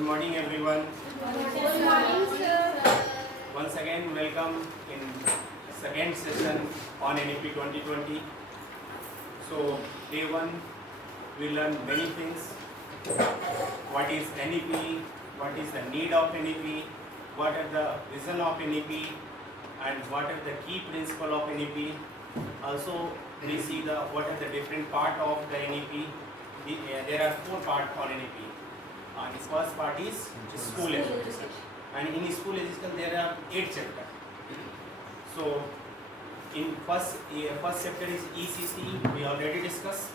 Good morning, everyone. Good morning, sir. Once again, welcome in second session on NEP 2020. So, day one, we learn many things. What is NEP? What is the need of NEP? What are the vision of NEP? And what are the key principle of NEP? Also, we see what are the different part of the NEP. There are 4 parts on NEP. The first part is school education, and in school education there are 8 chapters. So, in first chapter is ECC, we already discussed,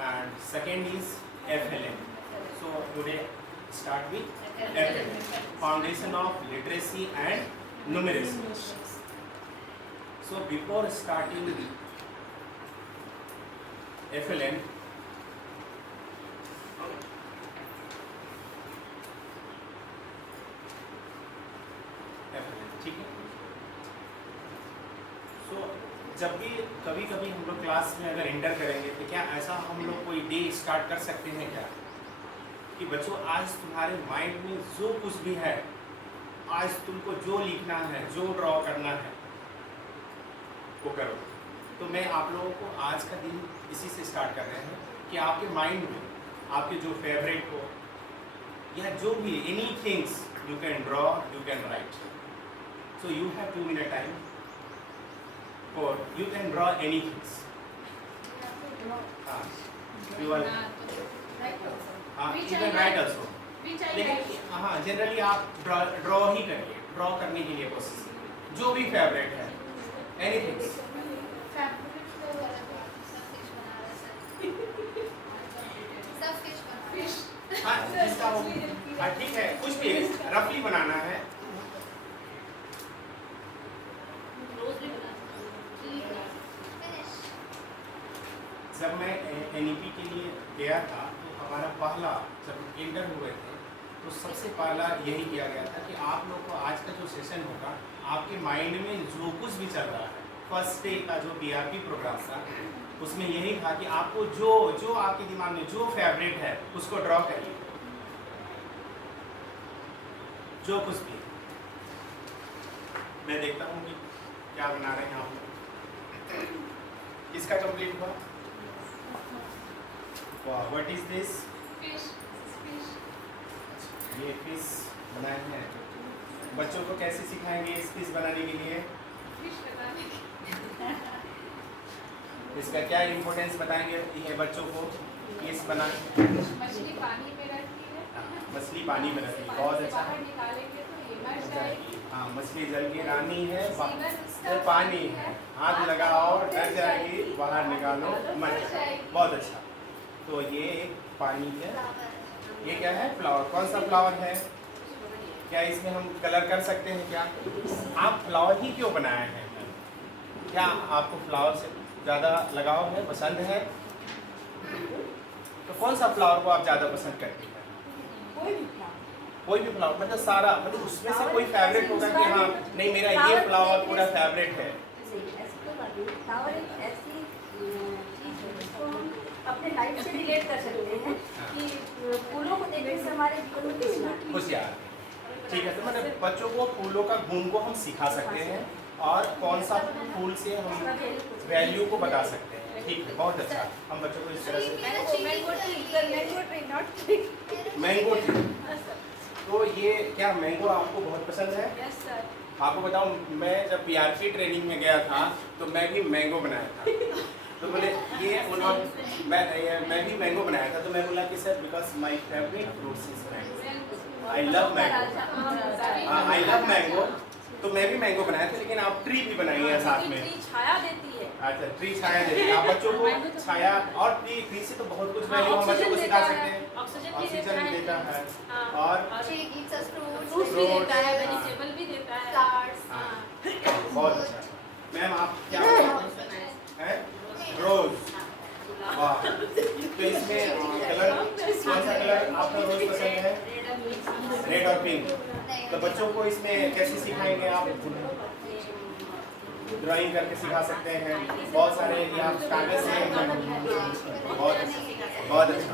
and second is FLN. So today start with FLN, Foundation of Literacy and Numeracy. So before starting FLN, ठीक है। सो जब भी कभी कभी हम लोग class में अगर एंटर करेंगे तो क्या ऐसा हम लोग कोई डे स्टार्ट कर सकते हैं क्या कि बच्चों आज तुम्हारे माइंड में जो कुछ भी है, आज तुमको जो लिखना है, जो ड्रॉ करना है वो करो। तो मैं आप लोगों को आज का दिन इसी से स्टार्ट कर रहे हैं कि आपके माइंड में आपके जो फेवरेट हो या जो भी any things you can draw, you can write. So you have 2 minute time, or you can draw anything. You are. You can write also. लेकिन हाँ जनरली आप ड्रॉ ही करिए, ड्रॉ करने के लिए कोशिश कीजिए जो भी फेवरेट है, एनीथिंग। हाँ जिसका हो, हाँ ठीक है, कुछ भी रफली बनाना है। जब मैं NEP के लिए गया था तो हमारा पहला जब एंटर हुए थे तो सबसे पहला यही किया गया था कि आप लोग को आज का जो सेशन होगा आपके माइंड में जो कुछ भी चल रहा है, फर्स्ट डे का जो PRP प्रोग्राम था उसमें यही था कि आपको जो आपके दिमाग में जो फेवरेट है उसको ड्रॉ करिए, जो कुछ भी। मैं देखता हूँ कि क्या बना रहे हैं आप लोग। किसका कंप्लीट हुआ? What is this? Fish. ये फिश बनाए हैं। बच्चों को कैसे सिखाएंगे इस फिश बनाने के लिए? इसका क्या इम्पोर्टेंस बताएंगे ये बच्चों को फिश बनाने? मछली पानी में रहती है। मछली पानी में रहती है, बहुत अच्छा। बाहर निकालेंगे तो ये मर जाएगी। हाँ, मछली जल की रानी है, उसका पानी है, हाथ लगाओ डर जाएगी, बाहर निकालो मर जाएगी। बहुत अच्छा। तो ये एक पानी है, ये क्या है? फ्लावर। कौन सा फ्लावर है? क्या इसमें हम कलर कर सकते हैं क्या? आप फ्लावर ही क्यों बनाए हैं? क्या आपको फ्लावर से ज़्यादा लगाव है, पसंद है? तो कौन सा फ्लावर को आप ज़्यादा पसंद करते हैं? कोई भी फ्लावर मतलब सारा, मतलब उसमें से कोई फेवरेट होगा कि हाँ नहीं मेरा ये फ्लावर पूरा फेवरेट है। अपने लाइफ से रिलेट कर सकते हैं कि फूलों को देखने से हमारे जीवन में होशियार। ठीक है, तो मतलब बच्चों को फूलों का गुण को हम सिखा सकते हैं और कौन सा फूल से हम वैल्यू को बता सकते हैं। ठीक है, बहुत अच्छा। हम बच्चों को इस तरह से मैंगो ट्री। तो ये क्या मैंगो आपको बहुत पसंद है? Yes sir. आपको बताऊं, मैं जब PRP ट्रेनिंग में गया था तो मैं भी मैंगो बनाया था। तो बोले ये उन्होंने मैं भी मैंगो बनाया था। तो मैं बोला कि sir because my favourite fruits is mango, I love mango. हाँ आई लव मैंगो। तो मैं भी मैंगो बनाया था, लेकिन आप ट्री भी बनाई है साथ में। छाया देती है। अच्छा, ट्री छाया देती है। आप बच्चों को छाया और ट्री से तो बहुत कुछ वैल्यू हम बच्चों को सिखा सकते हैं। ऑक्सीजन भी देता है और फ्रूट्स भी देता है, वेजिटेबल भी देता है। बहुत अच्छा। मैम आप क्या हैं? रोज। वाह। तो इसमें कलर कौन सा कलर आपका रोज पसंद है? रेड और पिंक। तो बच्चों को इसमें कैसे सिखाएंगे आप? ड्राइंग करके सिखा सकते हैं। बहुत सारे यहाँ कागज से बहुत बहुत अच्छा।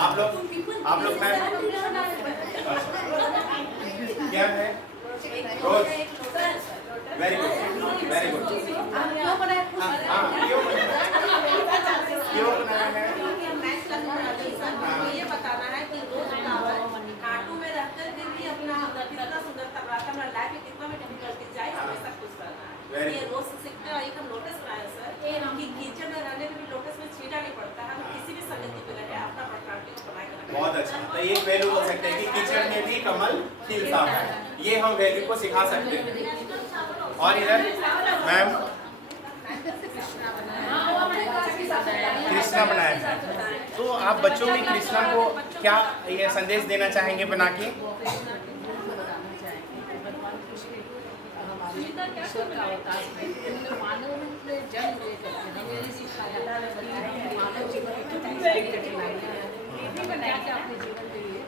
आप लोग मैम क्या है? Rose. Very good, very good. क्यों बनाया? क्यों बनाया है? ये बताना है कि रोज फ्लावर कांटों में रहते हुए भी अपना कितना सुंदर तक रहा था, हमारा लाइफ में कितना में डिफिकल्टी जाए हमेशा खुश रहना है। Very ये good. रोज से सीखते हैं। एक हम लोटस बनाए सर कि किचन में रहने में भी लोटस में छींटा नहीं पड़ता है। हम किसी भी संगति पे रहे अपना प्रकृति को बनाए के रखें। बहुत अच्छा। तो ये वैल्यू बोल सकते हैं कि किचन में भी कमल खिलता है। ये हम वैल्यू को सिखा सकते हैं। और इधर मैम कृष्णा बनाया है। तो आप बच्चों में कृष्णा को क्या ये संदेश देना चाहेंगे बना के? ईश्वर का अवतार है। उन्होंने मानव रूप में जन्म लेकर हमें ये सिखाया कि मानव जीवन में कितनी सारी कठिनाइयाँ हैं, क्या क्या अपने जीवन में ये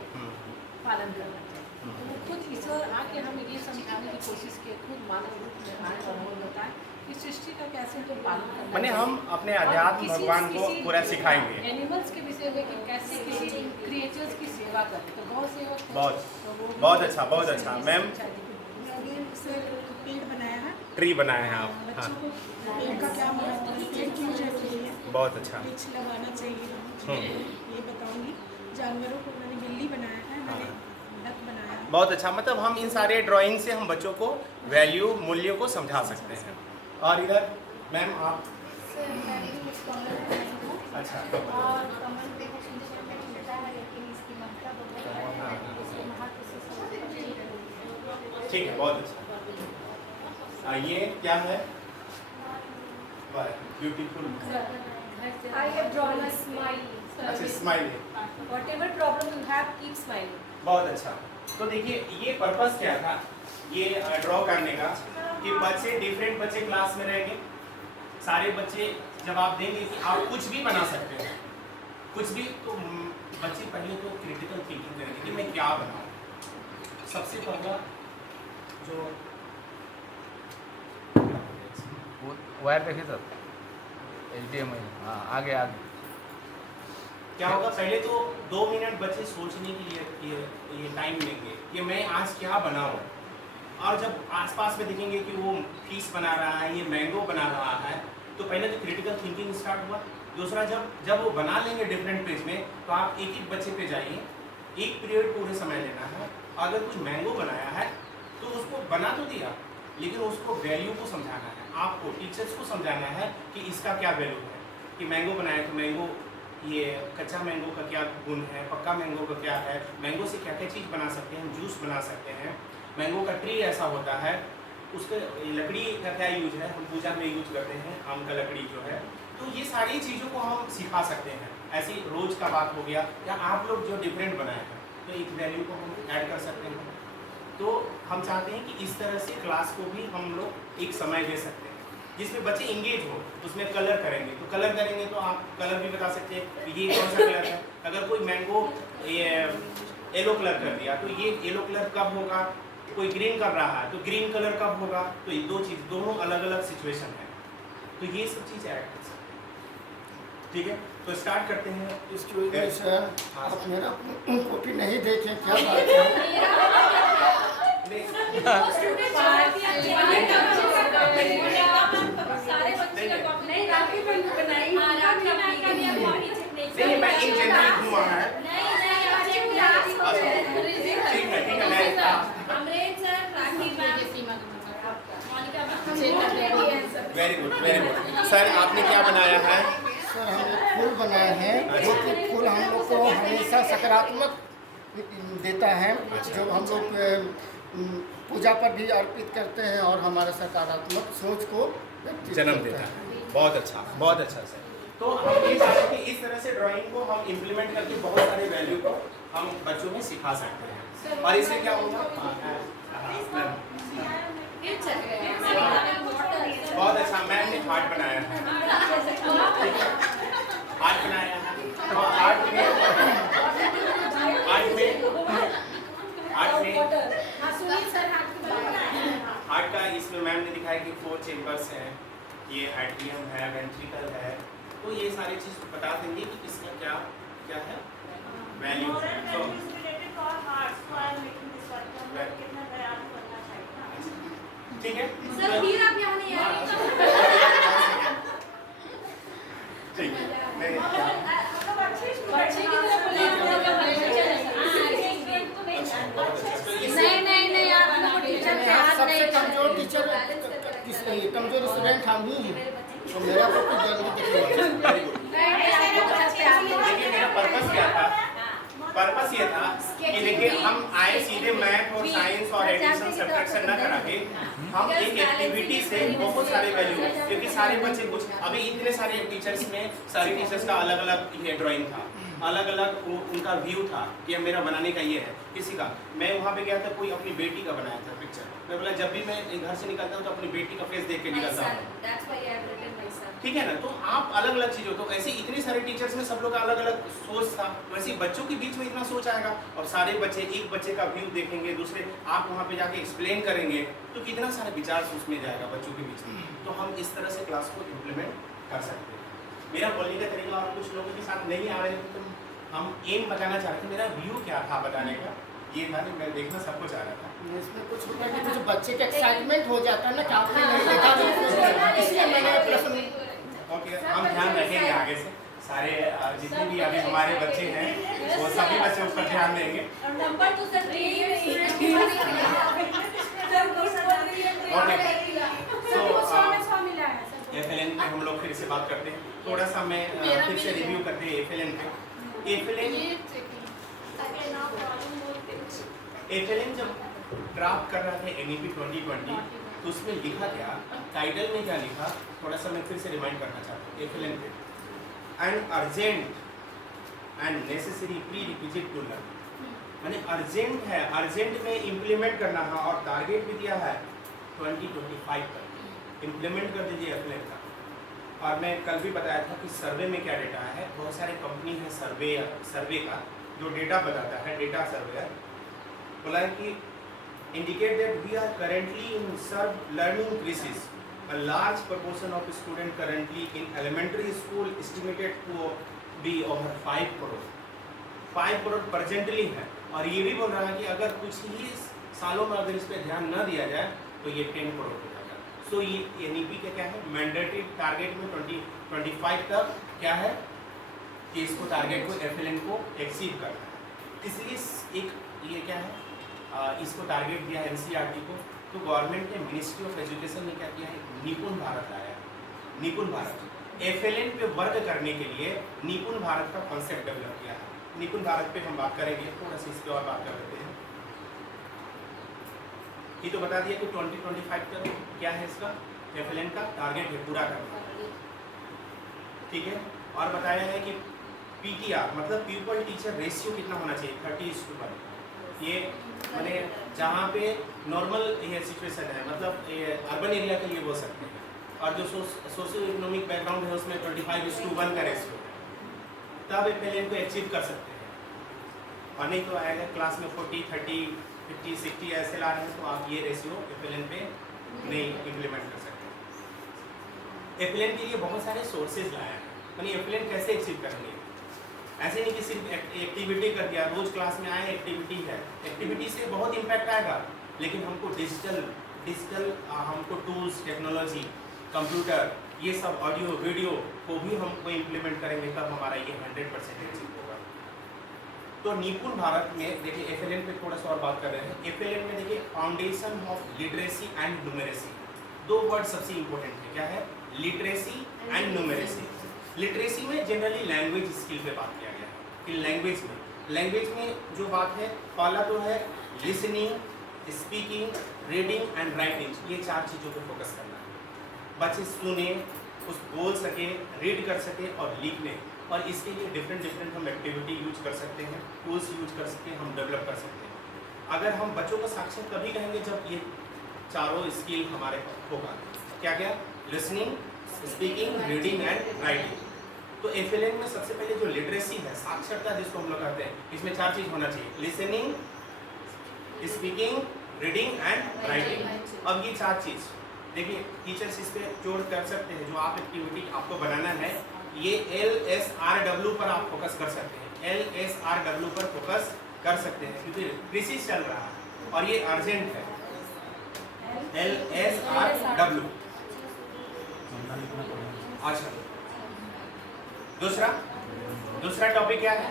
पालन करना चाहिए। तो वो खुद ईश्वर आके हमें ये समझाने की कोशिश की, खुद मानव रूप में आए और हमें बताए कि सृष्टि का कैसे तो पालन करना माने चाहिए। हम अपने अध्यात्म और भगवान को किसी पूरा सिखाएंगे। एनिमल्स के विषय में कि कैसे किसी क्रिएचर्स की सेवा करें। तो गौ सेवक है, बहुत तो वो भी बहुत अच्छा, बहुत अच्छा। मैम पेड़ बनाया है। ट्री बनाए हैं आप? हाँ, बच्चों को पेड़ का क्या महत्व है, पेड़ क्यों जरूरी है, बहुत अच्छा। वृक्ष लगाना चाहिए, ये बताऊंगी। जानवरों को मैंने बिल्ली बनाया है, मैंने डक बनाया है। बहुत अच्छा। मतलब हम इन सारे ड्राइंग से हम बच्चों को वैल्यू मूल्यों को समझा सकते हैं। और इधर मैम आप? अच्छा, और कमल देखो सुंदर सुंदर खिलता है, लेकिन इसकी महत्ता बहुत है, इसके महत्व से सब ठीक है, बहुत अच्छा। ये क्या है? Beautiful. I have drawn a smile. अच्छा, smile. Whatever problem you have, keep smiling. बहुत अच्छा। तो देखिए ये पर्पस क्या था ये ड्रॉ करने का कि बच्चे डिफरेंट बच्चे क्लास में रहेंगे। सारे बच्चे जब आप देंगे कि आप कुछ भी बना सकते हैं, कुछ भी, तो बच्चे पहले तो क्रिटिकल थिंकिंग करेंगे कि मैं क्या बनाऊं। सबसे पहला जो वायर देखिए सर, HDMI। हाँ, आगे आगे। क्या होगा, पहले तो 2 मिनट बच्चे सोचने के लिए ये टाइम लेंगे कि मैं आज क्या बनाऊं। और जब आसपास में देखेंगे कि वो फिश बना रहा है, ये मैंगो बना रहा है, तो पहले तो क्रिटिकल थिंकिंग स्टार्ट हुआ। दूसरा जब वो बना लेंगे डिफरेंट पेज में, तो आप एक एक बच्चे पे जाइए, एक पीरियड पूरे समय लेना है। अगर कुछ मैंगो बनाया है तो उसको बना तो दिया, लेकिन उसको वैल्यू को समझाना है। आपको टीचर्स को समझाना है कि इसका क्या वैल्यू है। कि मैंगो बनाया तो मैंगो, ये कच्चा मैंगो का क्या गुण है, पक्का मैंगो का क्या है, मैंगो से क्या क्या चीज़ बना सकते हैं, जूस बना सकते हैं। मैंगो का ट्री ऐसा होता है, उसके लकड़ी का क्या यूज है, हम पूजा में यूज करते हैं, आम का लकड़ी जो है। तो ये सारी चीज़ों को हम सिखा सकते हैं। ऐसी रोज का बात हो गया, या आप लोग जो डिफरेंट बनाए हैं तो एक वैल्यू को हम ऐड कर सकते हैं। तो हम चाहते हैं कि इस तरह से क्लास को भी हम लोग एक समय दे सकते हैं जिसमें बच्चे इंगेज हो, उसमें कलर करेंगे। तो कलर करेंगे तो आप कलर भी बता सकते हैं कि ये कौन सा कलर है। अगर कोई मैंगो ये येलो कलर कर दिया तो ये येलो कलर कब होगा, कोई ग्रीन कर रहा है तो ग्रीन कलर कब होगा। तो ये दोनों अलग अलग सिचुएशन है, तो ये सब चीज़ ऐड कर सकते हैं। ठीक है, तो स्टार्ट करते हैं। स्टूडेंट सर, आप मेरा कॉपी नहीं देखे, क्या बात है? सारे बच्चे का कॉपी नहीं, राखी बहन बनाई। हाँ, राखी बहन का भी हम कॉपी चेक नहीं नहीं, मैं इन जनरल घुमा है। नहीं, चेक ठीक है, मैं Amresh sir, Rakhi ma'am, Monika ma'am. Very good, very good. Sir आपने क्या बनाया है? सर हमने फूल बनाए हैं, जो कि फूल हम लोग को हमेशा सकारात्मक देता है, जो हम लोग पूजा पर भी अर्पित करते हैं और हमारा सकारात्मक सोच को जन्म देता है। बहुत अच्छा, बहुत अच्छा सर। तो हम ये चाहते हैं कि इस तरह से ड्राइंग को हम इम्प्लीमेंट करके बहुत सारे वैल्यू को हम बच्चों में सिखा सकते हैं। और इससे क्या होगा, बहुत अच्छा। मैम ने हार्ट बनाया है, हार्ट बनाया है। तो हार्ट में हार्ट का इसमें मैम ने दिखाया कि 4 चेम्बर्स हैं, ये एट्रियम है, वेंट्रिकल है। तो ये सारी चीज़ बता देंगे कि इसका क्या क्या है वैल्यू। ठीक है सर फिर आप यहाँ नहीं आए ठीक है बच्चे की तरह बोले नहीं आप लोग को टीचर से हाथ सबसे नहीं कमजोर टीचर कमजोर स्टूडेंट हम ही हैं, तो मेरा को तो जल्दी दिखेगा। देखिए मेरा पर्पस क्या था, पर्पस ये था कि देखिए हम आए सीधे मैथ और साइंस और एडिशन सब्ट्रैक्शन न करा के हम एक एक्टिविटी से बहुत सारे वैल्यू, क्योंकि सारे बच्चे कुछ अभी इतने सारे टीचर्स में सारे टीचर्स का अलग अलग ये ड्राइंग था, अलग अलग उनका व्यू था कि मेरा बनाने का ये है। किसी का मैं वहाँ पे गया था, कोई अपनी बेटी का बनाया था पिक्चर, मैं बोला जब भी मैं घर से निकलता हूँ तो अपनी बेटी का फेस देख के निकलता हूँ, ठीक है ना। तो आप अलग अलग चीज़ों, तो ऐसे इतने सारे टीचर्स में सब लोग का अलग अलग सोच था, वैसे बच्चों के बीच में इतना सोच आएगा और सारे बच्चे एक बच्चे का व्यू देखेंगे, दूसरे आप वहाँ पे जाके एक्सप्लेन करेंगे तो कितना सारे विचार उसमें जाएगा बच्चों के बीच में। तो हम इस तरह से क्लास को इम्प्लीमेंट कर सकते हैं। मेरा बोलने का तरीका और कुछ लोगों के साथ नहीं आ रहे तो हम एम बताना चाहते, मेरा व्यू क्या था बताने का, ये था मैं देखना सब कुछ आ रहा था। इसमें कुछ होता है कि कुछ बच्चे का एक्साइटमेंट हो जाता है ना कि आपने नहीं देखा, इसलिए मैंने प्रश्न। ओके, हम ध्यान रखेंगे आगे से, सारे जितने भी अभी हमारे बच्चे हैं वो सभी बच्चे उस पर ध्यान देंगे। नंबर तो सर FLN पे हम लोग फिर से बात करते हैं, थोड़ा सा मैं फिर से रिव्यू करते हैं FLN पे। FLN जब ड्राफ्ट कर रहा था NEP 2020 तो उसमें लिखा क्या, टाइटल में क्या लिखा, थोड़ा सा मैं फिर से रिमाइंड करना चाहता हूँ FLN पे। And urgent and necessary prerequisite to learn, यानी अर्जेंट है, अर्जेंट में इम्प्लीमेंट करना है और टारगेट भी दिया है 2025 तक इम्प्लीमेंट कर दीजिए FLN का। और मैं कल भी बताया था कि सर्वे में क्या डेटा है, बहुत सारे कंपनी है सर्वे का जो डेटा बताता है, डेटा सर्वेयर बोला है कि indicate that we are currently in serve learning crisis. A large proportion of students currently in elementary school estimated to be over 5 crore. 5 crore presently है और ये भी बोल रहा है कि अगर कुछ ही सालों में अगर इस पर ध्यान न दिया जाए तो ये 10 करोड़ हो जाएगा। सो ये NEP का क्या है, मैंडेटरी टारगेट में 2025 तक क्या है कि इसको टारगेट को FLN को एक्सीड करना है। इसलिए एक ये क्या है, इसको टारगेट दिया है NCERT को, तो गवर्नमेंट ने मिनिस्ट्री ऑफ एजुकेशन ने क्या किया है, निपुण भारत लाया है। निपुण भारत FLN पे वर्क करने के लिए निपुण भारत का कॉन्सेप्ट डेवलप किया है। निपुण भारत पे हम बात करेंगे, थोड़ा सा इस पर और बात कर लेते हैं। ये तो बता दिया कि 2025 तक क्या है इसका FLN का टारगेट है पूरा करना, ठीक है। और बताया है कि PTR मतलब पीपल टीचर रेशियो कितना होना चाहिए, 30:1। ये मैंने जहाँ पे नॉर्मल ये सिचुएशन है, मतलब अर्बन एरिया के लिए बोल सकते हैं, और जो सोशियो इकोनॉमिक बैकग्राउंड है उसमें 25:1 का रेशियो है, तब FLN को अचीव कर सकते हैं। और नहीं तो आएगा क्लास में 40, 30, 50, 60 ऐसे ला रहे हैं तो आप ये रेशियो FLN पे नहीं इम्प्लीमेंट कर सकते। FLN के लिए बहुत सारे सोर्सेज लाए हैं, यानी FLN कैसे अचीव करेंगे, ऐसे नहीं कि सिर्फ एक्टिविटी कर दिया, रोज क्लास में आए एक्टिविटी है, एक्टिविटी से बहुत इम्पैक्ट आएगा, लेकिन हमको डिजिटल हमको टूल्स, टेक्नोलॉजी, कंप्यूटर, ये सब ऑडियो वीडियो को भी हमको इम्प्लीमेंट करेंगे, तब हमारा ये 100% अचीव होगा। तो निपुण भारत में देखिए FLN पे थोड़ा सा और बात कर रहे हैं। FLN में देखिए foundation of literacy and numeracy, दो वर्ड सबसे इम्पोर्टेंट है, क्या है, लिटरेसी एंड न्यूमेरेसी। लिटरेसी में जनरली लैंग्वेज स्किल पे बात किया गया है कि लैंग्वेज में जो बात है, पहला तो है listening, speaking, reading and writing, ये 4 चीज़ों पे फोकस करना है। बच्चे सुने, कुछ बोल सके, रीड कर सके और लिख लें, और इसके लिए डिफरेंट हम एक्टिविटी यूज कर सकते हैं, टूल्स यूज कर सकते हैं, हम डेवलप कर सकते हैं। अगर हम बच्चों को साक्षर तभी कहेंगे जब ये चारों स्किल हमारे होगा, क्या listening, speaking, reading and writing. तो FLN में सबसे पहले जो लिटरेसी है, साक्षरता जिसको हम लोग कहते हैं, इसमें 4 चीज़ होना चाहिए, listening, speaking, reading and writing. अब ये 4 चीज़ देखिए टीचर्स इस पर जोड़ कर सकते हैं, जो आप एक्टिविटी आपको बनाना है, ये LSRW पर आप फोकस कर सकते हैं। LSRW पर फोकस कर सकते हैं क्योंकि क्रिसिस चल रहा है और ये अर्जेंट है। LSRW। अच्छा, दूसरा टॉपिक क्या है?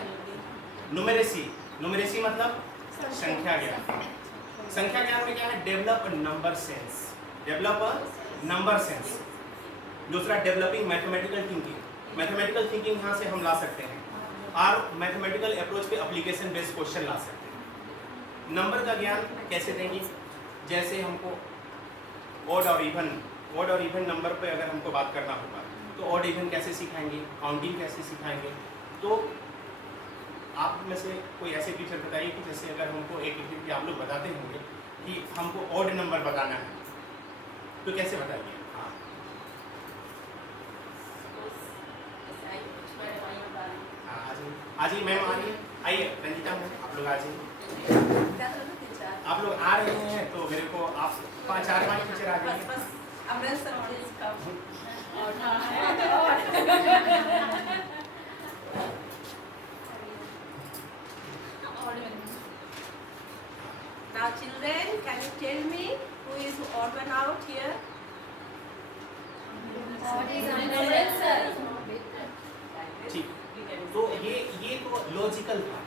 न्यूमेरेसी। न्यूमेरेसी मतलब संख्या ज्ञान। संख्या ज्ञान में क्या है? Develop number sense. Develop number sense. दूसरा developing mathematical thinking. Mathematical thinking यहाँ से हम ला सकते हैं और मैथमेटिकल अप्रोच पे एप्लीकेशन बेस्ड क्वेश्चन ला सकते हैं। नंबर का ज्ञान कैसे देंगे? जैसे हमको ऑड और इवन नंबर पे अगर हमको बात करना होगा तो ऑड इवन कैसे सिखाएंगे, काउंटिंग कैसे सिखाएंगे। तो आप में से कोई ऐसे टीचर बताइए कि जैसे अगर हमको एक एक्टिविटी आप लोग बताते होंगे कि हमको ऑड नंबर बताना है तो कैसे बताइए? हाँ, आ जाइए मैम, आ रही है, आइए रंजिता मैम, आप लोग आ जाइए। आप लोग आ रहे हैं तो मेरे को आप 4-5 टीचर आ जाइए। Now children, can you tell me who is odd one out here? ठीक, तो ये तो लॉजिकल था।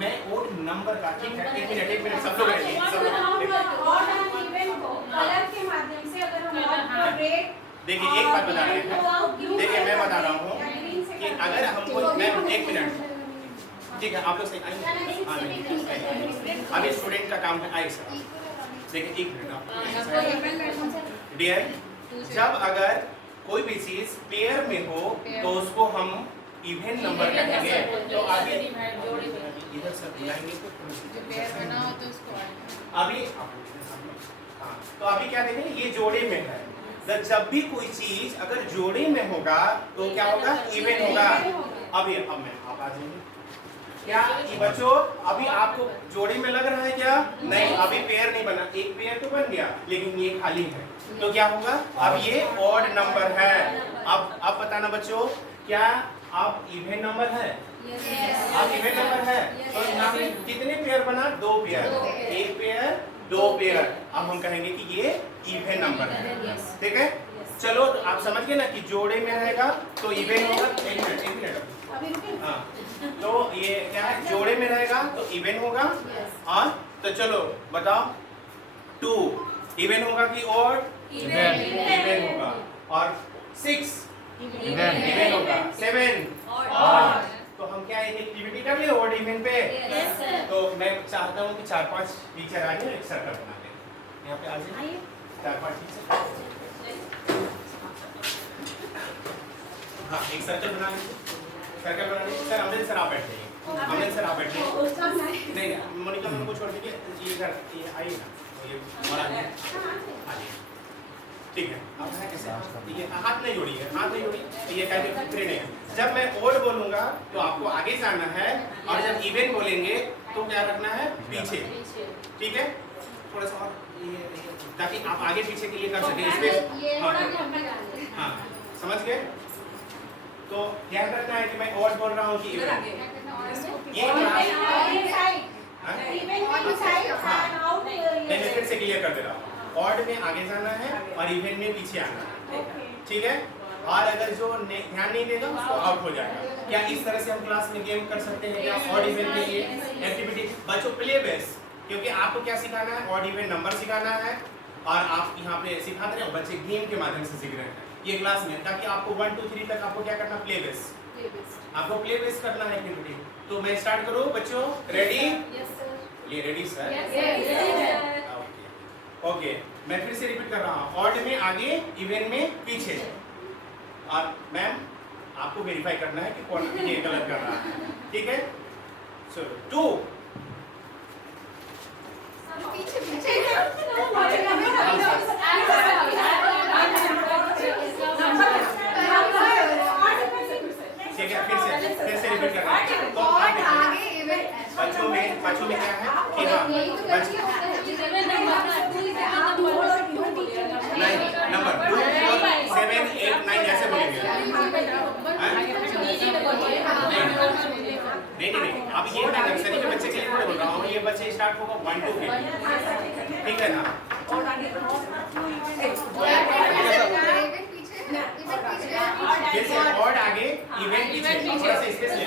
मैं ऑड नंबर का, ठीक है, एक मिनट सब लोग बैठिए, सब लोग। ऑड एंड इवन को कलर के माध्यम से अगर हम ऑड को रेट, देखिए एक बात बता रहे हैं, देखिए मैं बता रहा हूँ कि अगर हमको, मैम एक मिनट, ठीक है आप लोग सही आइए, अभी स्टूडेंट का काम है, आइए सर। देखिए एक मिनट डियर, जब अगर कोई भी चीज पेयर में हो तो उसको हम इवन नंबर कहेंगे। तो आगे इधर सब बुलाएंगे तो अभी हाँ, तो अभी क्या देखेंगे, ये जोड़े में है। तो जब भी कोई चीज अगर जोड़े में होगा तो क्या होगा? इवन होगा। अभी अब मैं आप आ जाइए। क्या ये बच्चों अभी आपको जोड़े में लग रहा है क्या? नहीं, अभी पेयर नहीं बना, एक पेयर तो बन गया लेकिन ये खाली है, तो क्या होगा? अब ये ऑड नंबर है। अब बताना बच्चों, क्या आप इवन नंबर है? आप इवन नंबर है, तो यहाँ पे कितने पेयर बना? 2 पेयर, एक पेयर 2 पेयर। अब हम कहेंगे कि ये इवन नंबर है, ठीक है। चलो तो आप समझ गए ना कि जोड़े में रहेगा तो इवन होगा। एक मिनट हाँ, तो ये क्या है? जोड़े में रहेगा तो इवन होगा। और तो चलो बताओ, 2 इवन होगा कि ऑड? इवन होगा। और 6 इवन होगा। 7 ऑड। तो हम क्या एक एक्टिविटी कर ले ऑड इवन पे? तो मैं चाहता हूँ कि 4-5 टीचर आ जाए, एक सर्कल बना दें। यहाँ पे आ जाइए 4-5 टीचर। हाँ, एक सर्कल बना लीजिए, सर्कल बना लीजिए। सर अमृत सर आप बैठ जाइए, अमृत सर आप बैठ जाइए। नहीं मोनिका मैम को छोड़ दीजिए, ये इधर ये आइए ना, ये बड़ा है, आइए, ठीक है। अब है कैसे? ये हाथ नहीं जोड़िए, हाथ नहीं जोड़िए, ये कैसे फ्री नहीं है। जब मैं ऑड बोलूँगा तो आपको आगे जाना है और जब इवन बोलेंगे तो क्या रखना है? पीछे, ठीक है। थोड़ा सा और ताकि आप आगे पीछे के लिए कर सकें स्पेस। हाँ, समझ गए? तो ध्यान रखना है कि मैं ऑड बोल रहा हूँ कि इवन। ये मैं फिर से क्लियर कर दे रहा हूँ, ऑड में आगे जाना है और इवन में पीछे आना है, ठीक है। और अगर जो ध्यान नहीं देगा उसको आउट हो जाएगा। क्या इस तरह से हम क्लास में गेम कर सकते हैं क्या? ऑड इवन के लिए एक्टिविटी बच्चों प्ले बेस, क्योंकि आपको क्या सिखाना है? ऑड इवन नंबर सिखाना है और आप यहाँ पे सिखा रहे हैं, बच्चे गेम के माध्यम से सीख रहे हैं ये क्लास में, ताकि आपको 1 2 3 तक आपको क्या करना? प्ले बेस, आपको प्ले बेस करना है एक्टिविटी। तो मैं स्टार्ट करूँ बच्चों? रेडी? ये रेडी सर? ओके, मैं फिर से रिपीट कर रहा हूँ, ऑड में आगे, इवन में पीछे। और मैम आपको वेरीफाई करना है कि कौन ये गलत कर रहा है, ठीक है। चलो 2 ठीक है, फिर से रिपीट कर रहा हूँ। तो बच्चों में क्या है कि हाँ नंबर 2 4 7 8 9 ऐसे बोलेंगे। ये मैं नर्सरी के बच्चे के लिए थोड़ा बोल रहा हूँ, ये बच्चे स्टार्ट होगा 1 to 5, ठीक है ना? और आगे फिर से ऑड आगे इवेंट पीछे, थोड़ा सा स्पेस ले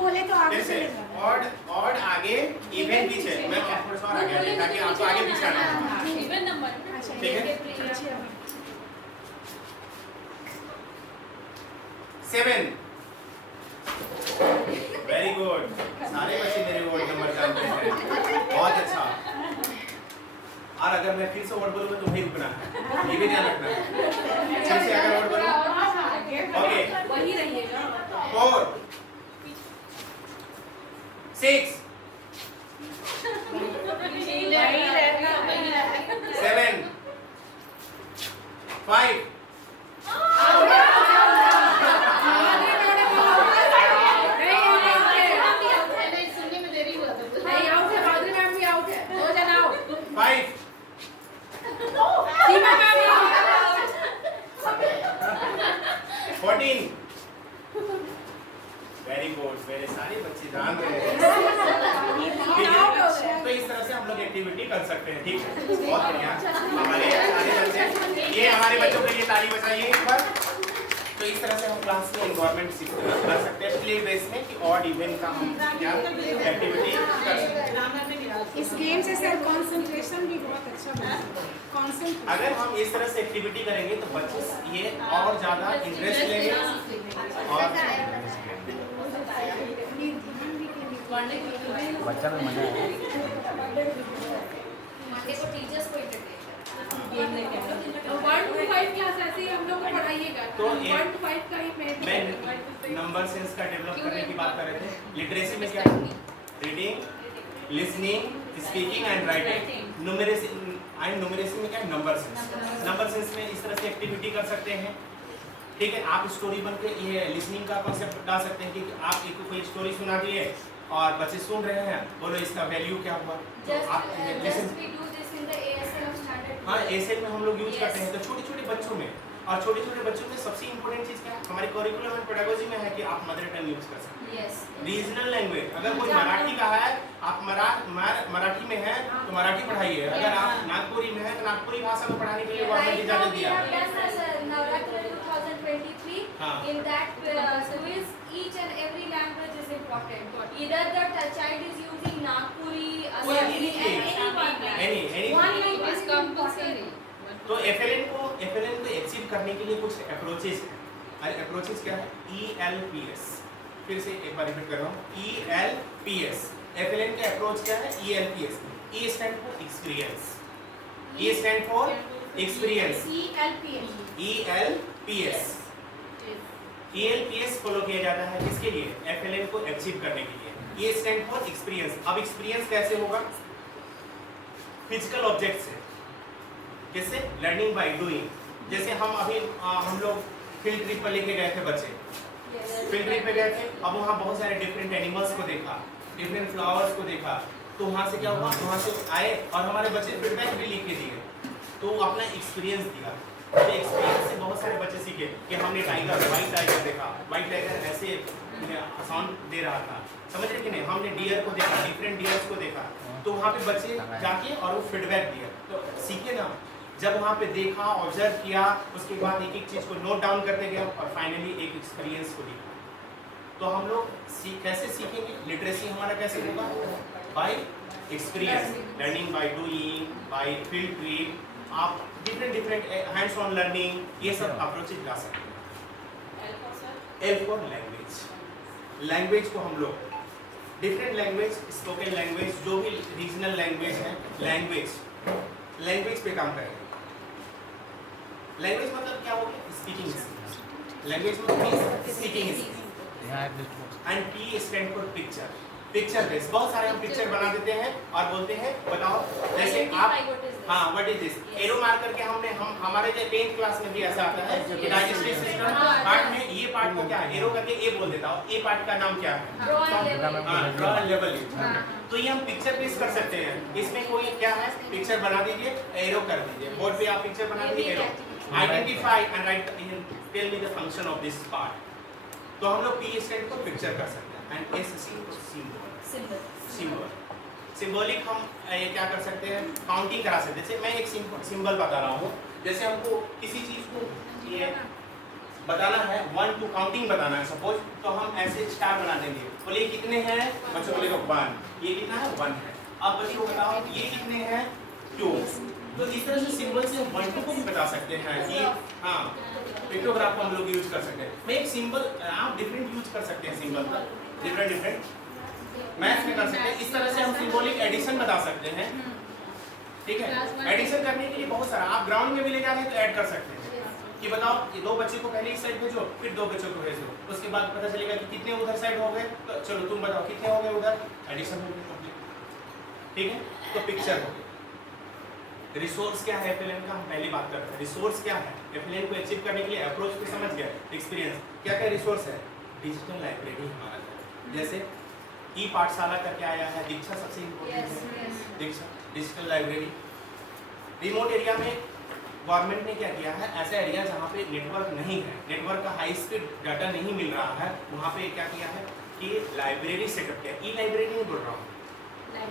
बोले तो आगे फिर से ऑड आगे इवेंट पीछे, मैं थोड़ा सा और आगे आगे ताकि आपको आगे पीछे आना है, इवन नंबर ठीक है? 7 वेरी गुड, सारे बच्चे मेरे वर्ड नंबर जानते हैं, बहुत अच्छा। और अगर मैं फिर से वर्ड बोलूँगा तो वही रुकना है, ये भी ध्यान रखना है। फिर से अगर वर्ड बोलूँ, ओके, वही रहिएगा। 4 6 7 5 सुनने में देरी हुआ था। 5 14 वेरी गुड, मेरे सारे बच्चे जान रहे हैं। ठीक है? तो इस तरह से हम लोग एक्टिविटी कर सकते हैं, ठीक है? बहुत बढ़िया, हमारे सारे बच्चे, ये हमारे बच्चों के लिए ताली बजाइए एक बार। तो इस तरह से हम क्लास में एनवायरनमेंट कर सकते हैं प्ले बेस में कि ऑड इवेंट का हम क्या एक्टिविटी कर सकते हैं। इस गेम से सर कंसंट्रेशन भी बहुत अच्छा बना। कंसंट्रेशन अगर हम इस तरह से एक्टिविटी करेंगे तो बच्चे ये और ज़्यादा इंटरेस्ट लेंगे और बच्चा में मजा है। मंडे को टीचर्स को इंटरटेन 1 to 5 क्लास ऐसे ही हम लोग को पढ़ाइएगा। तो 1 to 5 का ही मैं नंबर सेंस का डेवलप करने की बात कर रहे थे। लिटरेसी में क्या? Reading, listening, speaking and writing. Numeracy में क्या है? Number sense. नंबर सेंस में इस तरह से एक्टिविटी कर सकते हैं, ठीक है? आप स्टोरी बन के ये लिसनिंग का कॉन्सेप्ट बता सकते हैं कि आप एक कोई स्टोरी सुना दिए और बच्चे सुन रहे हैं, बोलो इसका वैल्यू क्या हुआ, तो आप लिसन। हाँ, एएसएल में हम लोग यूज करते हैं। तो छोटे छोटे बच्चों में, और छोटे छोटे बच्चों में सबसे इम्पोर्टेंट चीज़ क्या है हमारे करिकुलम एंड पेडागोजी में है कि आप मदर टंग यूज कर सकते हैं। रीजनल लैंग्वेज, अगर कोई मराठी का है, आप मराठी में है तो मराठी पढ़ाइए। अगर आप नागपुरी में है तो नागपुरी भाषा को पढ़ाने के लिए गवर्नमेंट ने इजाजत दिया है। Navratri 2023. हाँ। In that quiz, each and every language is important. Either the child is using Nagpuri, कोई Assami, भी and any one language. any One language is compulsory. तो एफएलएन को अचीव करने के लिए कुछ अप्रोचेस हैं। और अप्रोचेस क्या है? ELPS। फिर से एक बार रिपीट कर रहा हूँ, ELPS। एफएलएन का अप्रोच क्या है? ELPS। E stand for experience, E stand for experience, ELPS। ELPS follow किया जाता है किसके लिए? एफएलएन को अचीव करने के लिए। E stand for experience. अब एक्सपीरियंस कैसे होगा? फिजिकल ऑब्जेक्ट से। जैसे लर्निंग बाय डूइंग। जैसे हम लोग फील्ड ट्रिप पर लेके गए थे बच्चे, फील्ड ट्रिप पे गए थे, अब वहाँ बहुत सारे डिफरेंट एनिमल्स को देखा, डिफरेंट फ्लावर्स को देखा, तो वहाँ से क्या हुआ? वहाँ से आए और हमारे बच्चे फीडबैक भी लिख के दिए, तो अपना एक्सपीरियंस दिया। तो एक्सपीरियंस से बहुत सारे बच्चे सीखे कि हमने टाइगर, व्हाइट टाइगर देखा, व्हाइट टाइगर ऐसे साउंड दे रहा था, समझ रहे कि नहीं? हमने डियर को देखा, डिफरेंट डियर्स को देखा, तो वहाँ पे बच्चे जाके और वो फीडबैक दिया, तो सीखे ना। जब वहाँ पे देखा, ऑब्जर्व किया, उसके बाद एक एक चीज़ को नोट डाउन करते गए और फाइनली एक एक्सपीरियंस को लिखा। तो हम लोग कैसे सीखेंगे? लिटरेसी हमारा कैसे होगा? By experience, learning by doing, by field trip. आप डिफरेंट हैंड्स ऑन लर्निंग, ये सब अप्रोचेज ला सकते हैं। L for language. लैंग्वेज को हम लोग डिफरेंट लैंग्वेज, स्पोकन लैंग्वेज, जो भी रीजनल लैंग्वेज है, लैंग्वेज पे काम करेंगे। लैंग्वेज मतलब क्या हो गया? Speaking skills. लैंग्वेज मतलब speaking skills. And P stand for picture. Picture base, बहुत सारे हम पिक्चर बना देते हैं और बोलते हैं बताओ, जैसे आप हाँ व्हाट इज दिस, एरो मार करके हमारे 10th क्लास में भी ऐसा आता है कि डाइजेस्टिव सिस्टम पार्ट में ये पार्ट को क्या है, एरो करके ए बोल देता हूँ, ए पार्ट का नाम क्या है? Draw level. तो ये हम पिक्चर बेस कर सकते हैं। इसमें कोई क्या है? पिक्चर बना दीजिए, एरो कर दीजिए, बोर्ड पे आप पिक्चर बना दीजिए, arrow, identify and write, tell me the function of this part. तो हम लोग P स्टैंड को पिक्चर कर सकते हैं एंड S स्टैंड को सिंबल। सिंबल सिंबॉलिक हम ये क्या कर सकते हैं, काउंटिंग करा सकते हैं। जैसे मैं एक सिंबल बता रहा हूँ, जैसे हमको किसी चीज़ को ये बताना है 1 2 काउंटिंग बताना है सपोज, तो हम ऐसे स्टार बना देंगे, बोले ये कितने हैं, बच्चों बोलेगा 1, ये कितना है 1 है। अब बच्चों को बताओ ये कितने हैं 2। तो इस तरह से सिंबल से 1 2 को भी बता सकते हैं कि हाँ पिक्टोग्राफ को हम लोग यूज कर सकते हैं। मैं एक सिंबल आप डिफरेंट यूज कर सकते हैं, सिंबल का डिफरेंट मैथ में कर सकते हैं। इस तरह से हम सिंबॉलिक एडिशन बता सकते हैं, ठीक है। एडिशन करने के लिए बहुत सारा आप ग्राउंड में भी ले जा रहे हैं तो ऐड कर सकते हैं कि बताओ ये 2 बच्चे को पहले इस साइड भेजो, फिर 2 बच्चों को भेजो, उसके बाद पता चलेगा कि कितने उधर साइड हो गए, तो चलो तुम बताओ कितने हो गए उधर, एडिशन हो गई कंप्लीट, ठीक है। तो पिक्चर हो गई। रिसोर्स क्या है FLN का, हम पहले बात करते हैं। रिसोर्स क्या है FLN को अचीव करने के लिए, अप्रोच को समझ गए, एक्सपीरियंस क्या क्या रिसोर्स है। डिजिटल लाइब्रेरी हमारा है, जैसे ई पाठशाला करके आया है, दीक्षा सबसे इम्पोर्टेंट है, दीक्षा डिजिटल लाइब्रेरी। रिमोट एरिया में गवर्नमेंट ने क्या किया है, ऐसा एरिया जहाँ पे नेटवर्क नहीं है, नेटवर्क का हाई स्पीड डाटा नहीं मिल रहा है, वहाँ पे क्या किया है कि लाइब्रेरी सेटअप किया। ई लाइब्रेरी नहीं बोल रहा हूँ,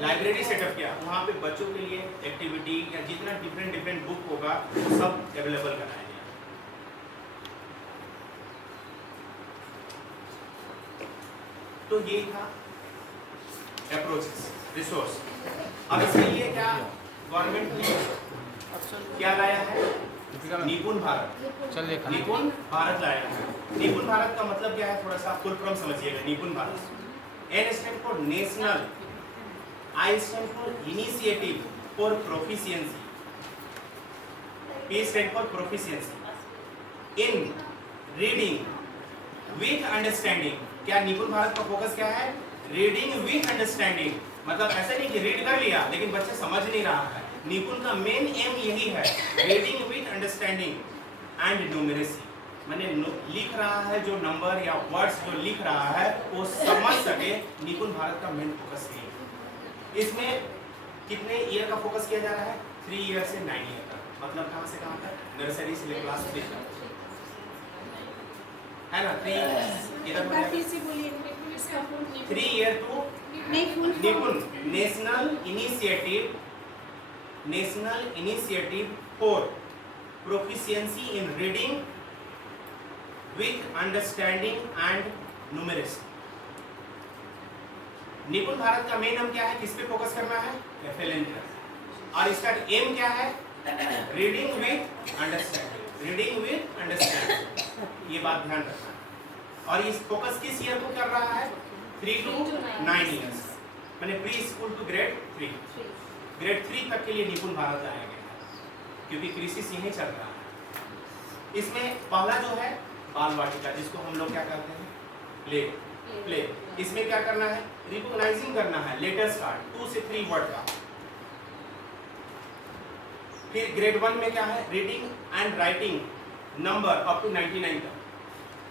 लाइब्रेरी सेटअप किया। वहाँ पे बच्चों के लिए एक्टिविटी या जितना डिफरेंट बुक होगा वो सब अवेलेबल कराया गया। तो ये था अप्रोचेस, रिसोर्स। अब इसके लिए क्या गवर्नमेंट ने क्या लाया है, निपुण भारत। चल देखा निपुण भारत लाया है। निपुण भारत का मतलब क्या है, थोड़ा सा फुल फॉर्म समझिएगा। निपुण Bharat, N stand for national, I stand for initiative for proficiency, P stand for proficiency in reading with understanding. क्या निपुण भारत का फोकस क्या है, रीडिंग विथ अंडरस्टैंडिंग। मतलब ऐसा नहीं कि रीड कर लिया लेकिन बच्चे समझ नहीं रहा है। निपुण का मेन एम यही है, reading with understanding and numeracy. मैंने लिख रहा है जो नंबर या वर्ड्स जो लिख रहा है वो समझ सके। निपुण भारत का मेन फोकस यही है। इसमें कितने ईयर का फोकस किया जा रहा है, 3 ईयर से 9 ईयर का। मतलब कहाँ से कहाँ तक, नर्सरी से लेकर क्लास 3 तक, है ना। 3 ईयर टू निपुण, national initiative for proficiency in reading with understanding and numeracy. निपुण भारत का मेन एम क्या है, किस पे फोकस करना है, FLN पर। और इसका एम क्या है, reading with understanding, reading with understanding. ये बात ध्यान रखना है। और इस फोकस किस ईयर को कर रहा है, 3 to 9 ईयर्स, मैंने preschool to grade 3, grade 3 तक के लिए निपुण भारत लाया गया है, क्योंकि कृषि से यही चल रहा है। इसमें पहला जो है बाल वाटिका, जिसको हम लोग क्या करते हैं, प्ले। इसमें क्या करना है, रिकॉग्नाइजिंग करना है लेटर्स का 2 से 3 वर्ड का। फिर ग्रेड 1 में क्या है, reading and writing number up to 99 तक,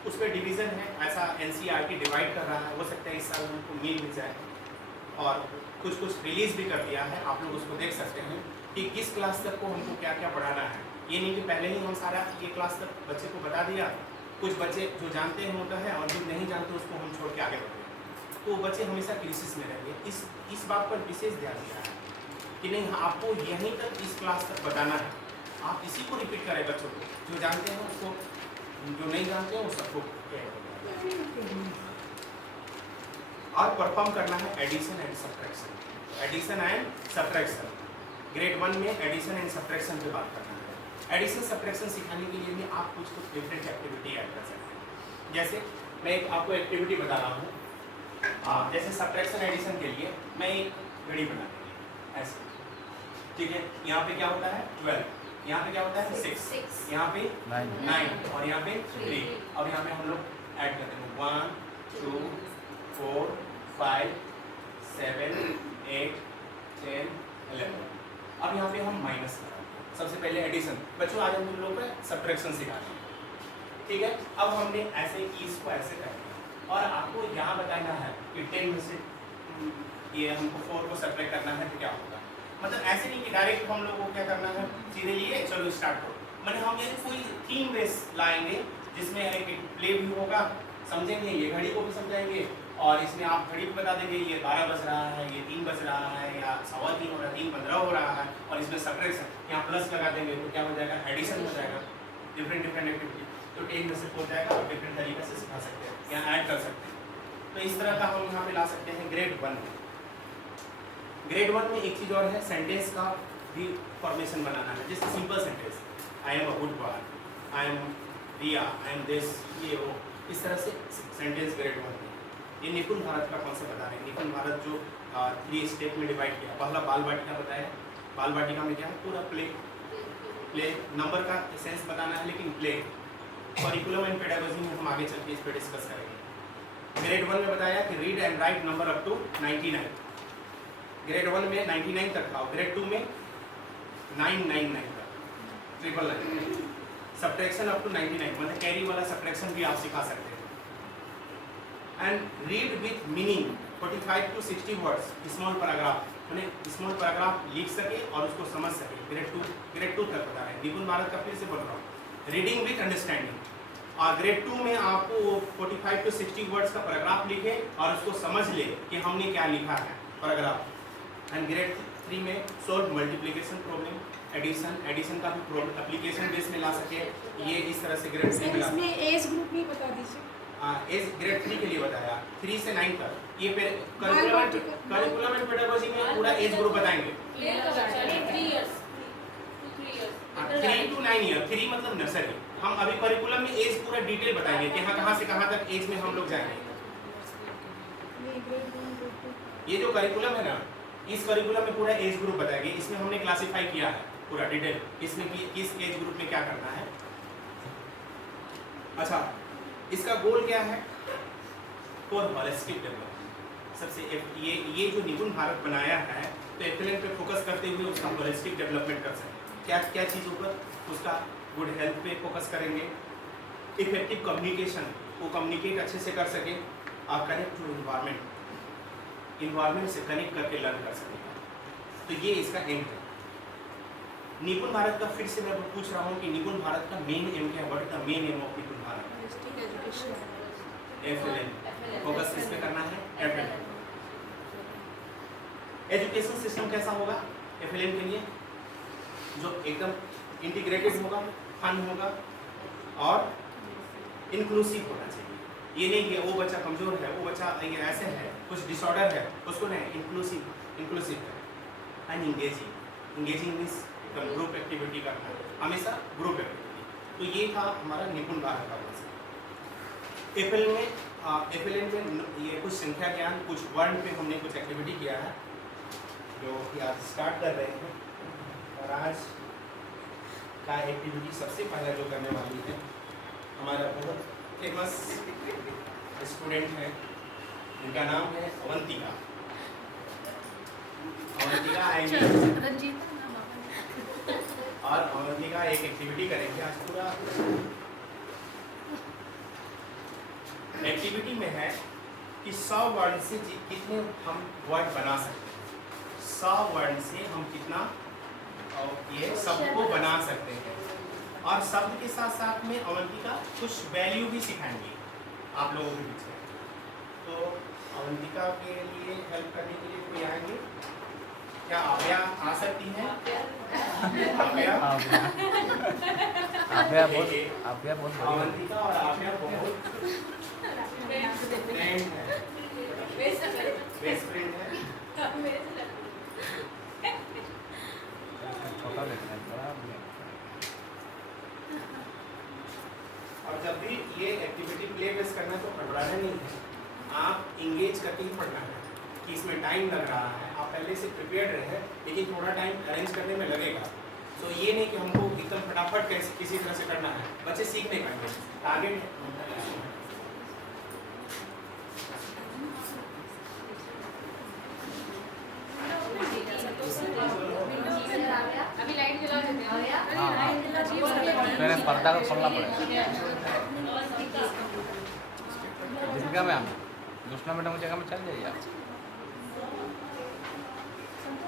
उस पर डिवीजन है। ऐसा NCERT डिवाइड कर रहा है, हो सकता है इस साल हमको मिल जाए। और कुछ रिलीज भी कर दिया है, आप लोग उसको देख सकते हैं कि किस क्लास तक को हमको क्या क्या पढ़ाना है। ये नहीं कि पहले ही हम सारा ये क्लास तक बच्चे को बता दिया, कुछ बच्चे जो जानते हैं होता है और जो नहीं जानते उसको हम छोड़ के आगे बढ़ते हैं, तो बच्चे हमेशा क्रिसिस में रहेंगे। इस बात पर विशेष ध्यान दिया है कि नहीं आपको यहीं तक इस क्लास तक बताना है, आप इसी को रिपीट करें बच्चों को, जो जानते हैं उसको, जो नहीं जानते हैं वो सबको। और परफॉर्म करना है addition and subtraction, addition and subtraction. Grade 1 में एडिशन एंड सब्ट्रैक्शन पे बात करना है। एडिशन सब्ट्रैक्शन सिखाने के लिए भी आप कुछ डिफरेंट एक्टिविटी ऐड कर सकते हैं। जैसे मैं एक आपको एक्टिविटी बता रहा हूँ, जैसे सब्ट्रैक्शन एडिशन के लिए मैं एक घड़ी बना दूँगी ऐसे, ठीक है। यहाँ पे क्या होता है 12, यहाँ पे क्या होता है 6, यहाँ पे 9 और यहाँ पे 3। अब यहाँ पे हम लोग ऐड करते हैं 1 2 4 5 7 8 10 11। अब यहाँ पे हम माइनस कर रहे हैं। सबसे पहले एडिशन, बच्चों आज हम लोग को सब्ट्रैक्शन सिखाते हैं, ठीक है। अब हमने ऐसे इसको ऐसे कर दिया और आपको यहाँ बताना है कि 10 में से ये हमको 4 को सब्ट्रैक्ट करना है तो क्या होगा। मतलब ऐसे नहीं कि डायरेक्ट हम लोग को क्या करना है, सीधे लिए चलो स्टार्ट करो। मतलब हम ये कोई थीम बेस लाएंगे जिसमें एक प्ले भी होगा समझेंगे, ये घड़ी को भी समझाएंगे और इसमें आप घड़ी भी बता देंगे ये 12 बज रहा है, ये 3 बज रहा है, या 3:15 हो रहा है, 3:15 हो रहा है, और इसमें सब्ट्रैक्शन यहाँ प्लस लगा देंगे तो क्या हो जाएगा, एडिशन हो जाएगा। डिफरेंट एक्टिविटी तो टेन में से हो जाएगा और डिफरेंट तरीके से सिखा सकते हैं, यहाँ ऐड कर सकते हैं। तो इस तरह का हम यहाँ पे ला सकते हैं ग्रेड 1 में। ग्रेड 1 में एक चीज़ और है, सेंटेंस का भी फॉर्मेशन बनाना है। जैसे simple sentence, I am a good boy, I am Riya, I am this, ये वो, इस तरह से सेंटेंस ग्रेड 1 में। ये निपुण भारत का कॉन्सेप्ट बता रहे हैं। निपुण भारत जो 3 स्टेप में डिवाइड किया। पहला बाल वाटिका बताया, बाल वाटिका में क्या है, पूरा प्ले नंबर का सेंस बताना है, लेकिन प्ले करिकुलम एंड पेडागोजी में हम आगे चल के इस पर डिस्कस करेंगे। ग्रेड 1 में बताया कि read and write number up to 99। Grade 1 में 99 तक था, ग्रेड 2 में 999 तक, 999। सब्ट्रैक्शन अप टू 99, मतलब कैरी वाला सब्ट्रैक्शन भी आप सिखा सकते हैं। And read with meaning 45 to 60 words, small paragraph, उन्हें स्मॉल पैराग्राफ लिख सके और उसको समझ सके। ग्रेड 2 तक बता रहे हैं। निपुण भारत का फिर से बोल रहा हूँ, रीडिंग विथ अंडरस्टैंडिंग। और ग्रेड 2 में आपको 45 to 60 वर्ड्स का पैराग्राफ लिखे और उसको समझ ले कि हमने क्या लिखा है पैराग्राफ। एंड ग्रेड 3 में सोल्व मल्टीप्लिकेशन प्रॉब्लम, एडिशन का भी प्रॉब्लम एप्लीकेशन बेस में ला सके। ये इस तरह से ग्रेड 3 में इसमें एज ग्रुप भी बता दीजिए। एज ग्रेड 3 के लिए बताया, 3 से 9 तक। ये फिर करिकुलम एंड पेडागोजी में पूरा एज ग्रुप बताएंगे। 3 to 9 ईयर, 3 मतलब नर्सरी। हम अभी करिकुलम में एज पूरा डिटेल बताएंगे कि हाँ कहाँ से कहाँ तक एज में हम लोग जाएंगे। ये जो करिकुलम है ना, इस करिकुलम में पूरा एज ग्रुप बताएंगे। इसमें हमने क्लासिफाई किया है पूरा डिटेल, इसमें किस एज ग्रुप में क्या करना है। अच्छा, इसका गोल क्या है, फॉर होलिस्टिक डेवलपमेंट। सबसे ये जो निपुण भारत बनाया है, तो एक्सीलेंट पे फोकस करते हुए उसका होलिस्टिक डेवलपमेंट कर सकें। क्या चीज़ों पर, उसका गुड हेल्थ पे फोकस करेंगे, इफेक्टिव कम्युनिकेशन, वो कम्युनिकेट अच्छे से कर सके, और कनेक्ट टू इन्वायरमेंट से कनेक्ट करके लर्न कर सकेगा। तो ये इसका एम है। निपुण भारत का फिर से मैं पूछ रहा हूँ कि निपुण भारत का मेन एम क्या है, what is the main M of निपुण भारत? FLN, फोकस किस पे करना है, FLN। एजुकेशन सिस्टम कैसा होगा FLN के लिए, जो एकदम इंटीग्रेटेड होगा, फन होगा और इंक्लूसिव होना चाहिए। ये नहीं कि वो बच्चा कमजोर है, वो बच्चा ये ऐसे है, कुछ डिसऑर्डर है, उसको नहीं, इंक्लूसिव है। And engaging means group activity करना है, हमेशा ग्रुप एक्टिविटी। तो ये था हमारा निपुण भारत का कॉन्सेप्ट। FLN में ये कुछ संख्या ज्ञान, कुछ वर्ड पे हमने कुछ एक्टिविटी किया है जो कि आज स्टार्ट कर रहे हैं। और आज का एक्टिविटी सबसे पहला जो करने वाली है, हमारा बहुत फेमस स्टूडेंट है, उनका नाम है अवंतिका। अवंतिका आएंगे और अवंतिका एक एक्टिविटी करेंगे आज। पूरा एक्टिविटी में है कि 100 वर्ड से कितने हम वर्ड बना सकते हैं। 100 वर्ड से हम कितना ये शब्द को बना सकते हैं। और शब्द के साथ साथ में अवंतिका कुछ वैल्यू भी सिखाएंगे आप लोगों के पीछे। तो अवंतिका के लिए हेल्प करने के लिए कोई आएंगे क्या? आभ्या आ सकती है? आभ्या बहुत अवंतिका और आभ्या बहुत फ्रेंड है, बेस्ट फ्रेंड है। छोटा देखना है, बड़ा नहीं। और जब भी ये एक्टिविटी प्ले बेस करना है तो पढ़ना नहीं है, आप इंगेज करके ही पढ़ना है कि इसमें टाइम लग रहा है। आप पहले से प्रिपेयर्ड रहे, लेकिन थोड़ा टाइम अरेंज करने में लगेगा। तो ये नहीं कि हमको एकदम फटाफट कैसे किसी तरह से करना है, बच्चे सीख नहीं पाएंगे। टारगेट अभी लाइट जला देते हैं। पहले पर्दा को खोलना पड़ेगा। दीपिका मैम, दूसरा मैडम की जगह में चल जाइए आप।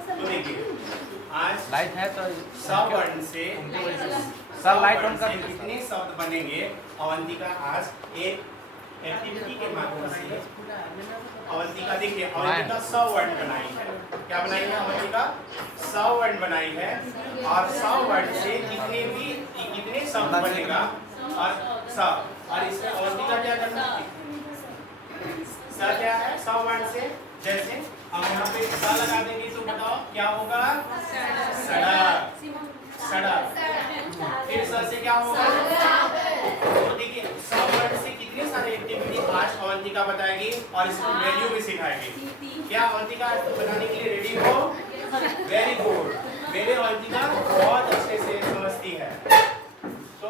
तो देखिए, आज लाइट है तो 100 वर्ड से सर लाइट ऑन कर कितने शब्द बनेंगे? अवंतिका आज एक एक्टिविटी के माध्यम से अवंतिका, देखिए अवंतिका 100 वर्ड बनाई है। क्या बनाई है अवंतिका? 100 वर्ड बनाई है और 100 वर्ड से कितने शब्द बनेगा और 100, और इसमें अवंतिका क्या करना है? स क्या है 100 वर्ड से, जैसे हम यहाँ पे स लगा देंगे तो बताओ क्या होगा? सड़क, सड़क। फिर स से क्या होगा? तो देखिए 100 वर्ड से कितने सारे एक्टिविटी आज अवंतिका बताएगी और इसको वैल्यू भी सिखाएगी। क्या अवंतिका बनाने के लिए रेडी हो? वेरी गुड, मेरे अवंतिका बहुत अच्छे से समझती है। तो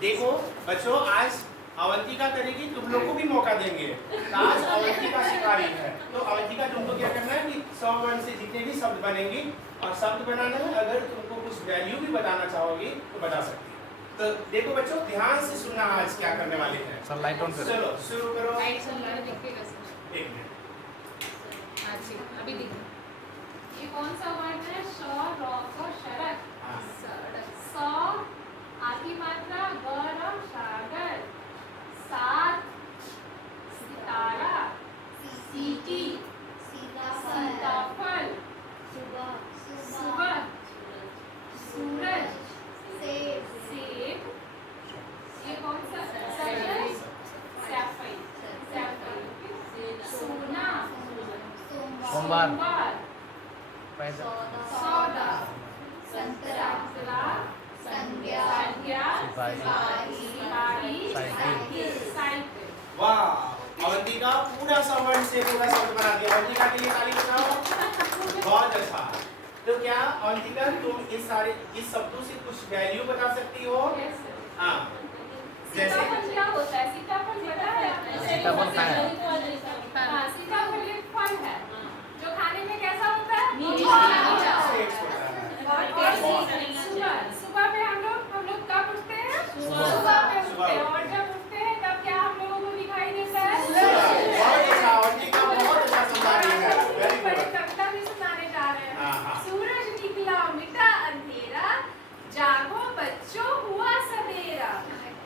देखो बच्चों, आज अवंतिका करेगी, तुम लोग को भी मौका देंगे। तो आज अवंतिका सिखा रही है, तो अवंतिका तुमको क्या करना है कि 100 वर्ड से जितने भी शब्द बनेंगी, और शब्द बनाना है, अगर तुमको कुछ वैल्यू भी बताना चाहोगी तो बता सकती है। तो देखो बच्चों, ध्यान से सुनना आज क्या करने वाले हैं। सर लाइट ऑन करो। चलो शुरू करो। लाइट सर दिखेगा सर। एक मिनट। अच्छा अभी दिख ये कौन सा वर्ड है? श, र, क, शरत। हाँ। सड़क। स आधी मात्रा, ग, र, सागर। सात सितारा। सीटी। सीताफल। सुबह। सूरज। सेब। ये कौन सा? सैफई। सोना। सोमवार। पैसा। सौदा। संतरा। संज्ञा। सिपाही। साइकिल। साइकिल। वाह, अवंतिका पूरा शब्द से पूरा शब्द बना दिया। अवंतिका के लिए ताली बजाओ। बहुत अच्छा। तो क्या अवंतिका तुम इस शब्दों से कुछ वैल्यू बता सकती हो? हाँ, जैसे सीताफल क्या होता है? सीताफल पता है? सीताफल खाया है। हाँ, सीताफल एक फल है जो खाने में कैसा होता है? मीठा। सुबह में हम लोग कब उठते हैं? सुबह में उठते हैं, और जब उठते हैं तब क्या हम लोगों को दिखाई देता है? बहुत अच्छा, अवंतिका बहुत अच्छा समझा रही है। वेरी बड़े गुड। कविता भी सुनाने जा रहे हैं। हाँ, हाँ। सूरज निकला मिटा अंधेरा, जागो बच्चों हुआ सवेरा।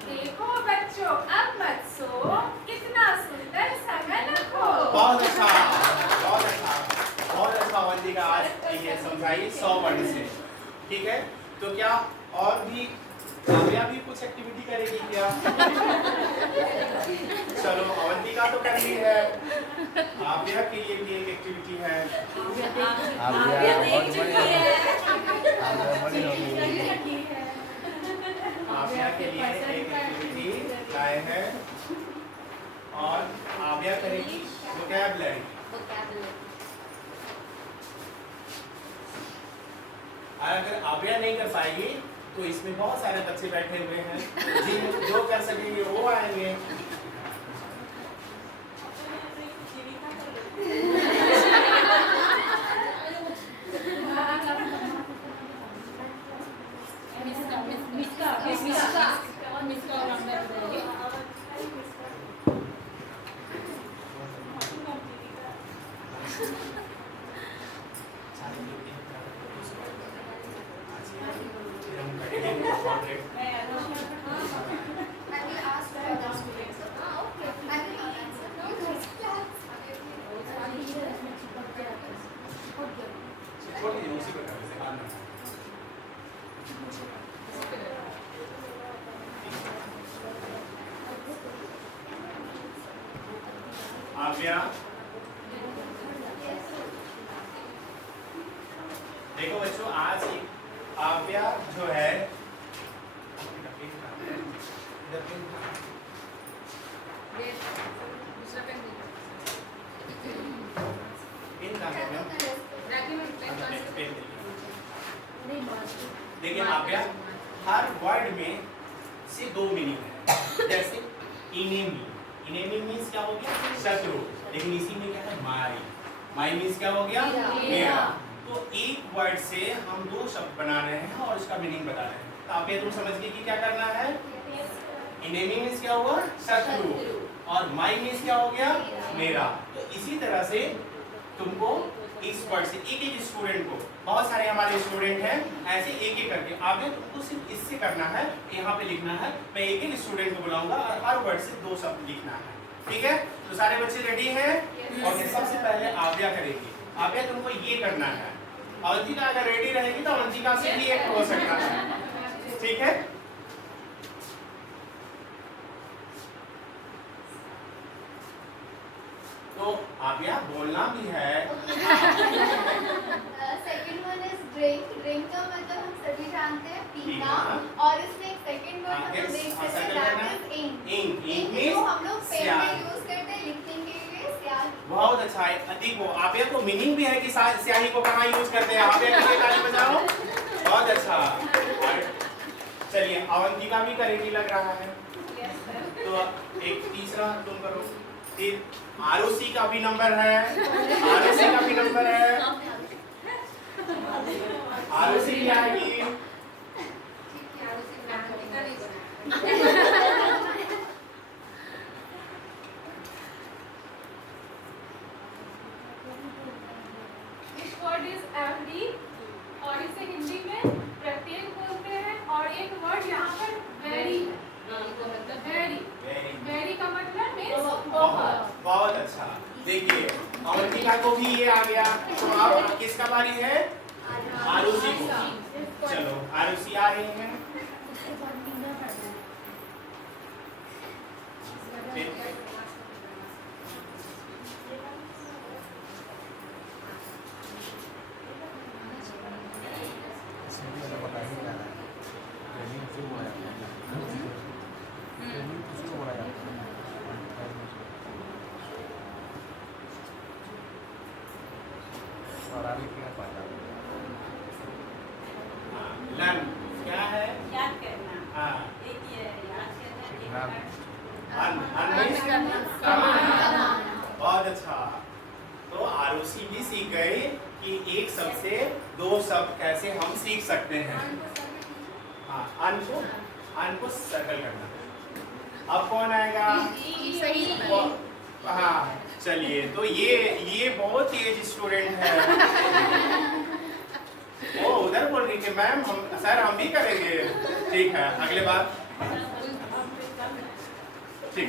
देखो बच्चों अब मत सो, कितना सुंदर समय खो। बहुत अच्छा, बहुत अच्छा, बहुत अच्छा अवंतिका आज ये समझाई 100 वर्ड से। ठीक है, तो क्या और भी काव्या भी कुछ एक्टिविटी करेगी क्या? चलो अवंतिका तो कर ली है, काव्या के लिए भी एक एक्टिविटी है। आप बहुत बड़ी होगी। काव्या के लिए एक एक्टिविटी लाए हैं और काव्या करेगी वोकैबुलरी। अगर काव्या नहीं कर पाएगी तो इसमें बहुत सारे बच्चे बैठे हुए हैं, जो कर सकेंगे वो आएंगे। काव्या, देखो बच्चों, आज काव्या जो है देखिए काव्या, हर वर्ड में से 2 मीनिंग है। जैसे इनेमी, इनेमी मीन्स क्या हो गया? शत्रु। लेकिन इसी में क्या है? माई। माई मीन्स क्या हो गया? मेरा। तो एक वर्ड से हम 2 शब्द बना रहे हैं और उसका मीनिंग बता रहे हैं। तो आप ये तुम समझ गए कि क्या करना है? इनेमी मीन्स क्या हुआ? शत्रु। और माई मीन्स क्या हो गया? मेरा। तो इसी तरह से तुमको इस वर्ड से एक एक स्टूडेंट को, बहुत सारे हमारे स्टूडेंट हैं, ऐसे एक एक करके आगे तुमको सिर्फ इससे करना है, यहाँ पे लिखना है। मैं एक एक स्टूडेंट को बुलाऊंगा और हर वर्ड से 2 शब्द लिखना है, ठीक है? तो सारे बच्चे रेडी हैं? और सबसे पहले आव्या करेगी। आव्या तुमको ये करना है, अवंतिका अगर रेडी रहेगी तो अवंतिका से भी एक हो सकता है, ठीक है? तो आव्या बोलना भी है। Second one is drink. Drink का मतलब हम सभी जानते हैं पीना, और इसमें एक सेकंड वर्ड हम लोग देख सकते हैं, दैट इज इंक। इंक जो हम लोग पेन में यूज करते हैं लिखने के लिए, स्याही। बहुत अच्छा है। देखो आव्या को मीनिंग भी है कि स्याही को कहाँ यूज करते हैं। आव्या के लिए ताली बजाओ, बहुत अच्छा। चलिए अवंतिका भी करेगी लग रहा है, तो एक तीसरा तुम करो। फिर आरुषि का भी नंबर है, आरुषि का भी नंबर है, आरुषि भी आएगी। इस वर्ड इज एवरी, और इसे हिंदी में प्रत्येक बोलते हैं। और एक वर्ड यहाँ पर वेरी, वेरी का मतलब मीन्स बहुत। बहुत अच्छा। देखिए अवंतिका को भी ये आ गया, तो अब किसका बारी है? आरुषि को। चलो आरुषि आ रही है। लर्न क्या है? याद करना। हाँ, एक ये याद करना, बहुत अच्छा। तो आरुषि भी सीख गई कि एक शब्द से 2 शब्द कैसे हम सीख सकते हैं। हाँ, अन को सर्कल करना। अब कौन आएगा? हाँ चलिए, तो ये बहुत तेज स्टूडेंट है। वो उधर बोल रही थी मैम सर हम भी करेंगे। ठीक है, अगले बात। ठीक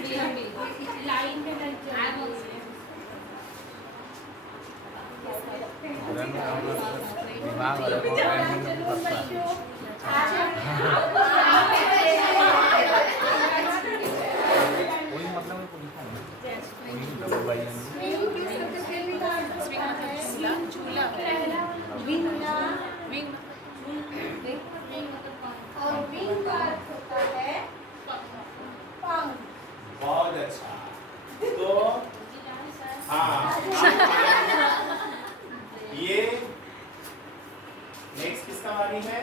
लाइन में और विंग का अर्थ होता है पंख। बहुत अच्छा। तो हाँ, ये नेक्स्ट किसका बारी है?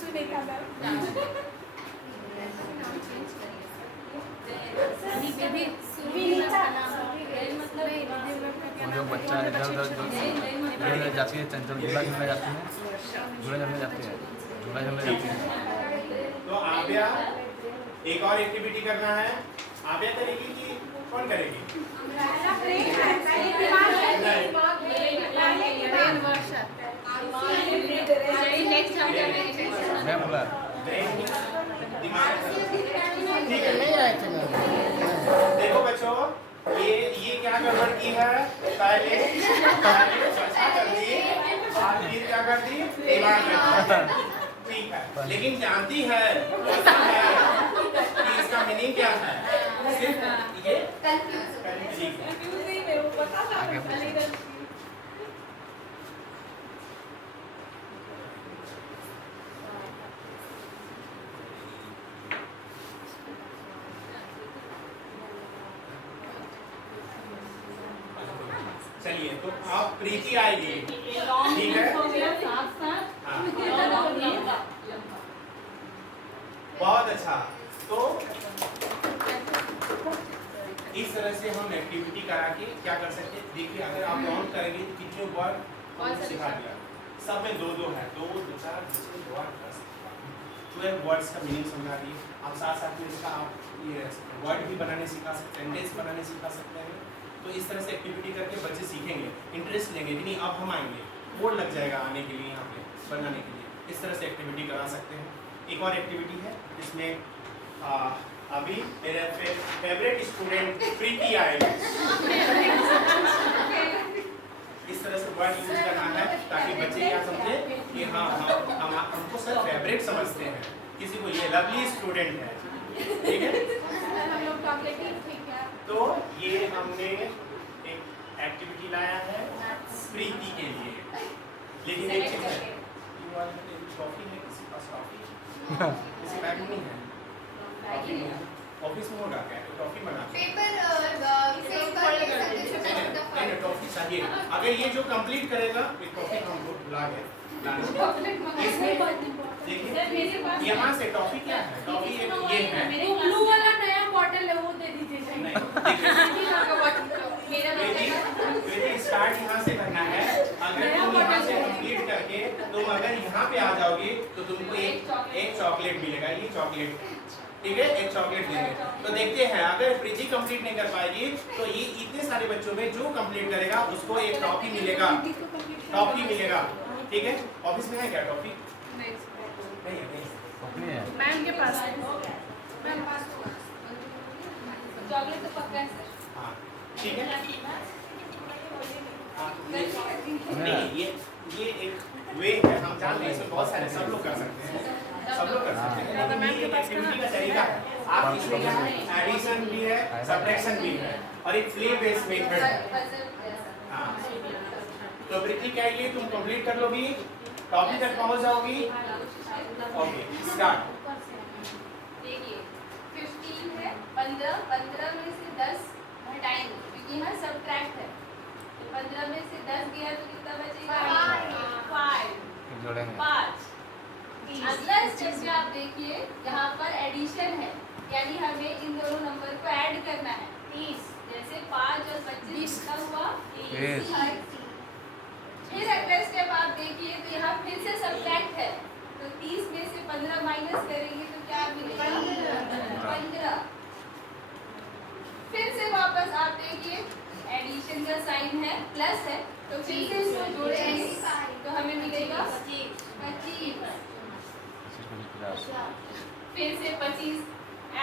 सुनीता मैम। जो बच्चा इधर उधर झूलने जाती है, चंचल झूला झूलने जाती है, झूला झूलने जाती है, झूला झूलने जाती है। तो आव्या एक और एक्टिविटी करना है। आव्या करेगी कि कौन करेगी? मैं बोला ठीक है, नहीं आए थे मैम। देखो बच्चों, ये क्या गड़बड़ की है? पहले अच्छा कर दी और फिर क्या कर दी? दिमाग में। ठीक है, लेकिन जानती है कि इसका मीनिंग क्या है? सिर्फ ये चलिए, तो आप प्रीति आएगी, ठीक है? हाँ। बहुत अच्छा। तो इस तरह से हम एक्टिविटी करा के क्या कर सकते हैं? देखिए अगर आप काउंट करेंगे तो कितने वर्ड सिखा दिया। सब में 2-2 है, 2, 2, 4, 10, 12 वर्ड्स का मीनिंग समझा दिए। आप साथ साथ में इसका आप ये वर्ड भी बनाने सिखा सकते हैं, सेंटेंस बनाने सिखा सकते हैं। तो इस तरह से एक्टिविटी करके बच्चे सीखेंगे, इंटरेस्ट लेंगे कि नहीं अब हम आएंगे, बोर्ड लग जाएगा आने के लिए, यहाँ पे बनाने के लिए। इस तरह से एक्टिविटी करा सकते हैं। एक और एक्टिविटी है इसमें अभी मेरे फेवरेट स्टूडेंट प्रीति आएगी। इस तरह से वर्ड यूज करना है ताकि बच्चे क्या समझे कि हाँ हम हमको सर फेवरेट समझते हैं, किसी को ये लवली स्टूडेंट है, ठीक है। हम लोग टॉकलेटिव ठीक है। तो ये हमने एक एक्टिविटी लाया है प्रीति के लिए, लेकिन एक चीज है, टॉफी है किसी पास? टॉफी किसी बैग में नहीं है, ऑफिस में होगा क्या टॉफी बना पेपर टॉफी चाहिए। अगर ये जो कंप्लीट करेगा एक टॉफी हमको ला गए इसमें देखिए यहाँ से टॉफी क्या है, टॉफी एक ये है ब्लू वाला नया बॉटल है वो दे दीजिए। स्टार्ट यहाँ से करना है। अगर तुम यहाँ से कंप्लीट करके तुम अगर यहाँ पे आ जाओगे तो तुमको एक चॉकलेट मिलेगा, ये चॉकलेट, ठीक है, एक चॉकलेट देंगे। तो देखते हैं अगर प्रीति कंप्लीट नहीं कर पाएगी तो ये इतने सारे बच्चों में जो कंप्लीट करेगा उसको एक टॉफी मिलेगा, टॉफी मिलेगा, ठीक है। ऑफिस में है क्या टॉफी? नहीं है। मैम के पास है। चॉकलेट तो पक्का है सर। हाँ ठीक है। नहीं ये एक वे है, हम जानते हैं इसमें बहुत सारे सब लोग कर सकते हैं, सब लोग कर सकते हैं, लेकिन ये एक एक्टिविटी का तरीका है। आप इसमें एडिशन भी है, सब्ट्रैक्शन भी है और एक प्ले बेस्ड मेथड है। हाँ तो प्रीति क्या ये तुम कंप्लीट कर लोगी, टॉपिक तक पहुंच जाओगी। Okay start. देखिए 15 है, 15 में से 10 घटाएंगे क्योंकि यहाँ सब्ट्रैक्ट है। 15 में से 10 गया तो कितना बचेगा? 5। जोड़ेंगे 5। अगला स्टेप में आप देखिए यहाँ पर एडिशन है, यानी हमें इन दोनों नंबर को ऐड करना है। 30 जैसे 5 और 25 कितना हुआ? 30। फिर अगला स्टेप आप देखिए तो यहाँ फिर से सब्ट्रैक्ट है, तो 30 में से 15 माइनस करेंगे तो क्या मिलेगा? 15। फिर से वापस आप देखिए एडिशन का साइन है, प्लस है, तो फिर से इसको जोड़ेंगे तो हमें मिलेगा 25। फिर से 25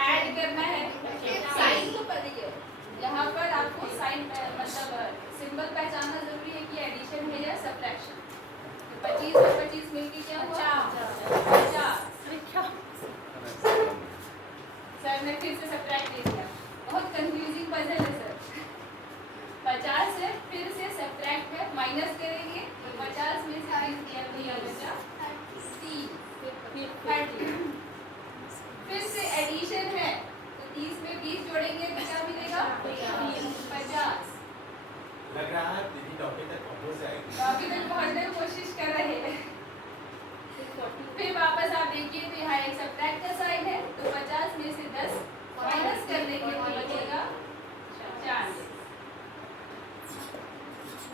ऐड करना है, साइन तो पता ही है, यहाँ पर आपको साइन मतलब सिंबल पहचानना जरूरी है कि एडिशन है या सब्ट्रैक्शन। तो 25 और 25 मिलके क्या हुआ? 50। सर ने फिर से सब्ट्रैक्ट दे दिया, बहुत कंफ्यूजिंग पजल है सर। 50 है, फिर से सब्ट्रैक्ट है, माइनस करेंगे तो 50 में से 30 दिया बचा 30। फिर से एडिशन है तो 30 में 20 जोड़ेंगे तो क्या मिलेगा? 50। लग रहा है दीदी टॉपिक तक पहुंच जाएगी, अभी तक पहुंचने की कोशिश कर रहे हैं। फिर वापस आप देखिए तो यहाँ एक सब्ट्रैक्ट का साइन है, तो 50 में से 10 माइनस कर देंगे तो बचेगा 40।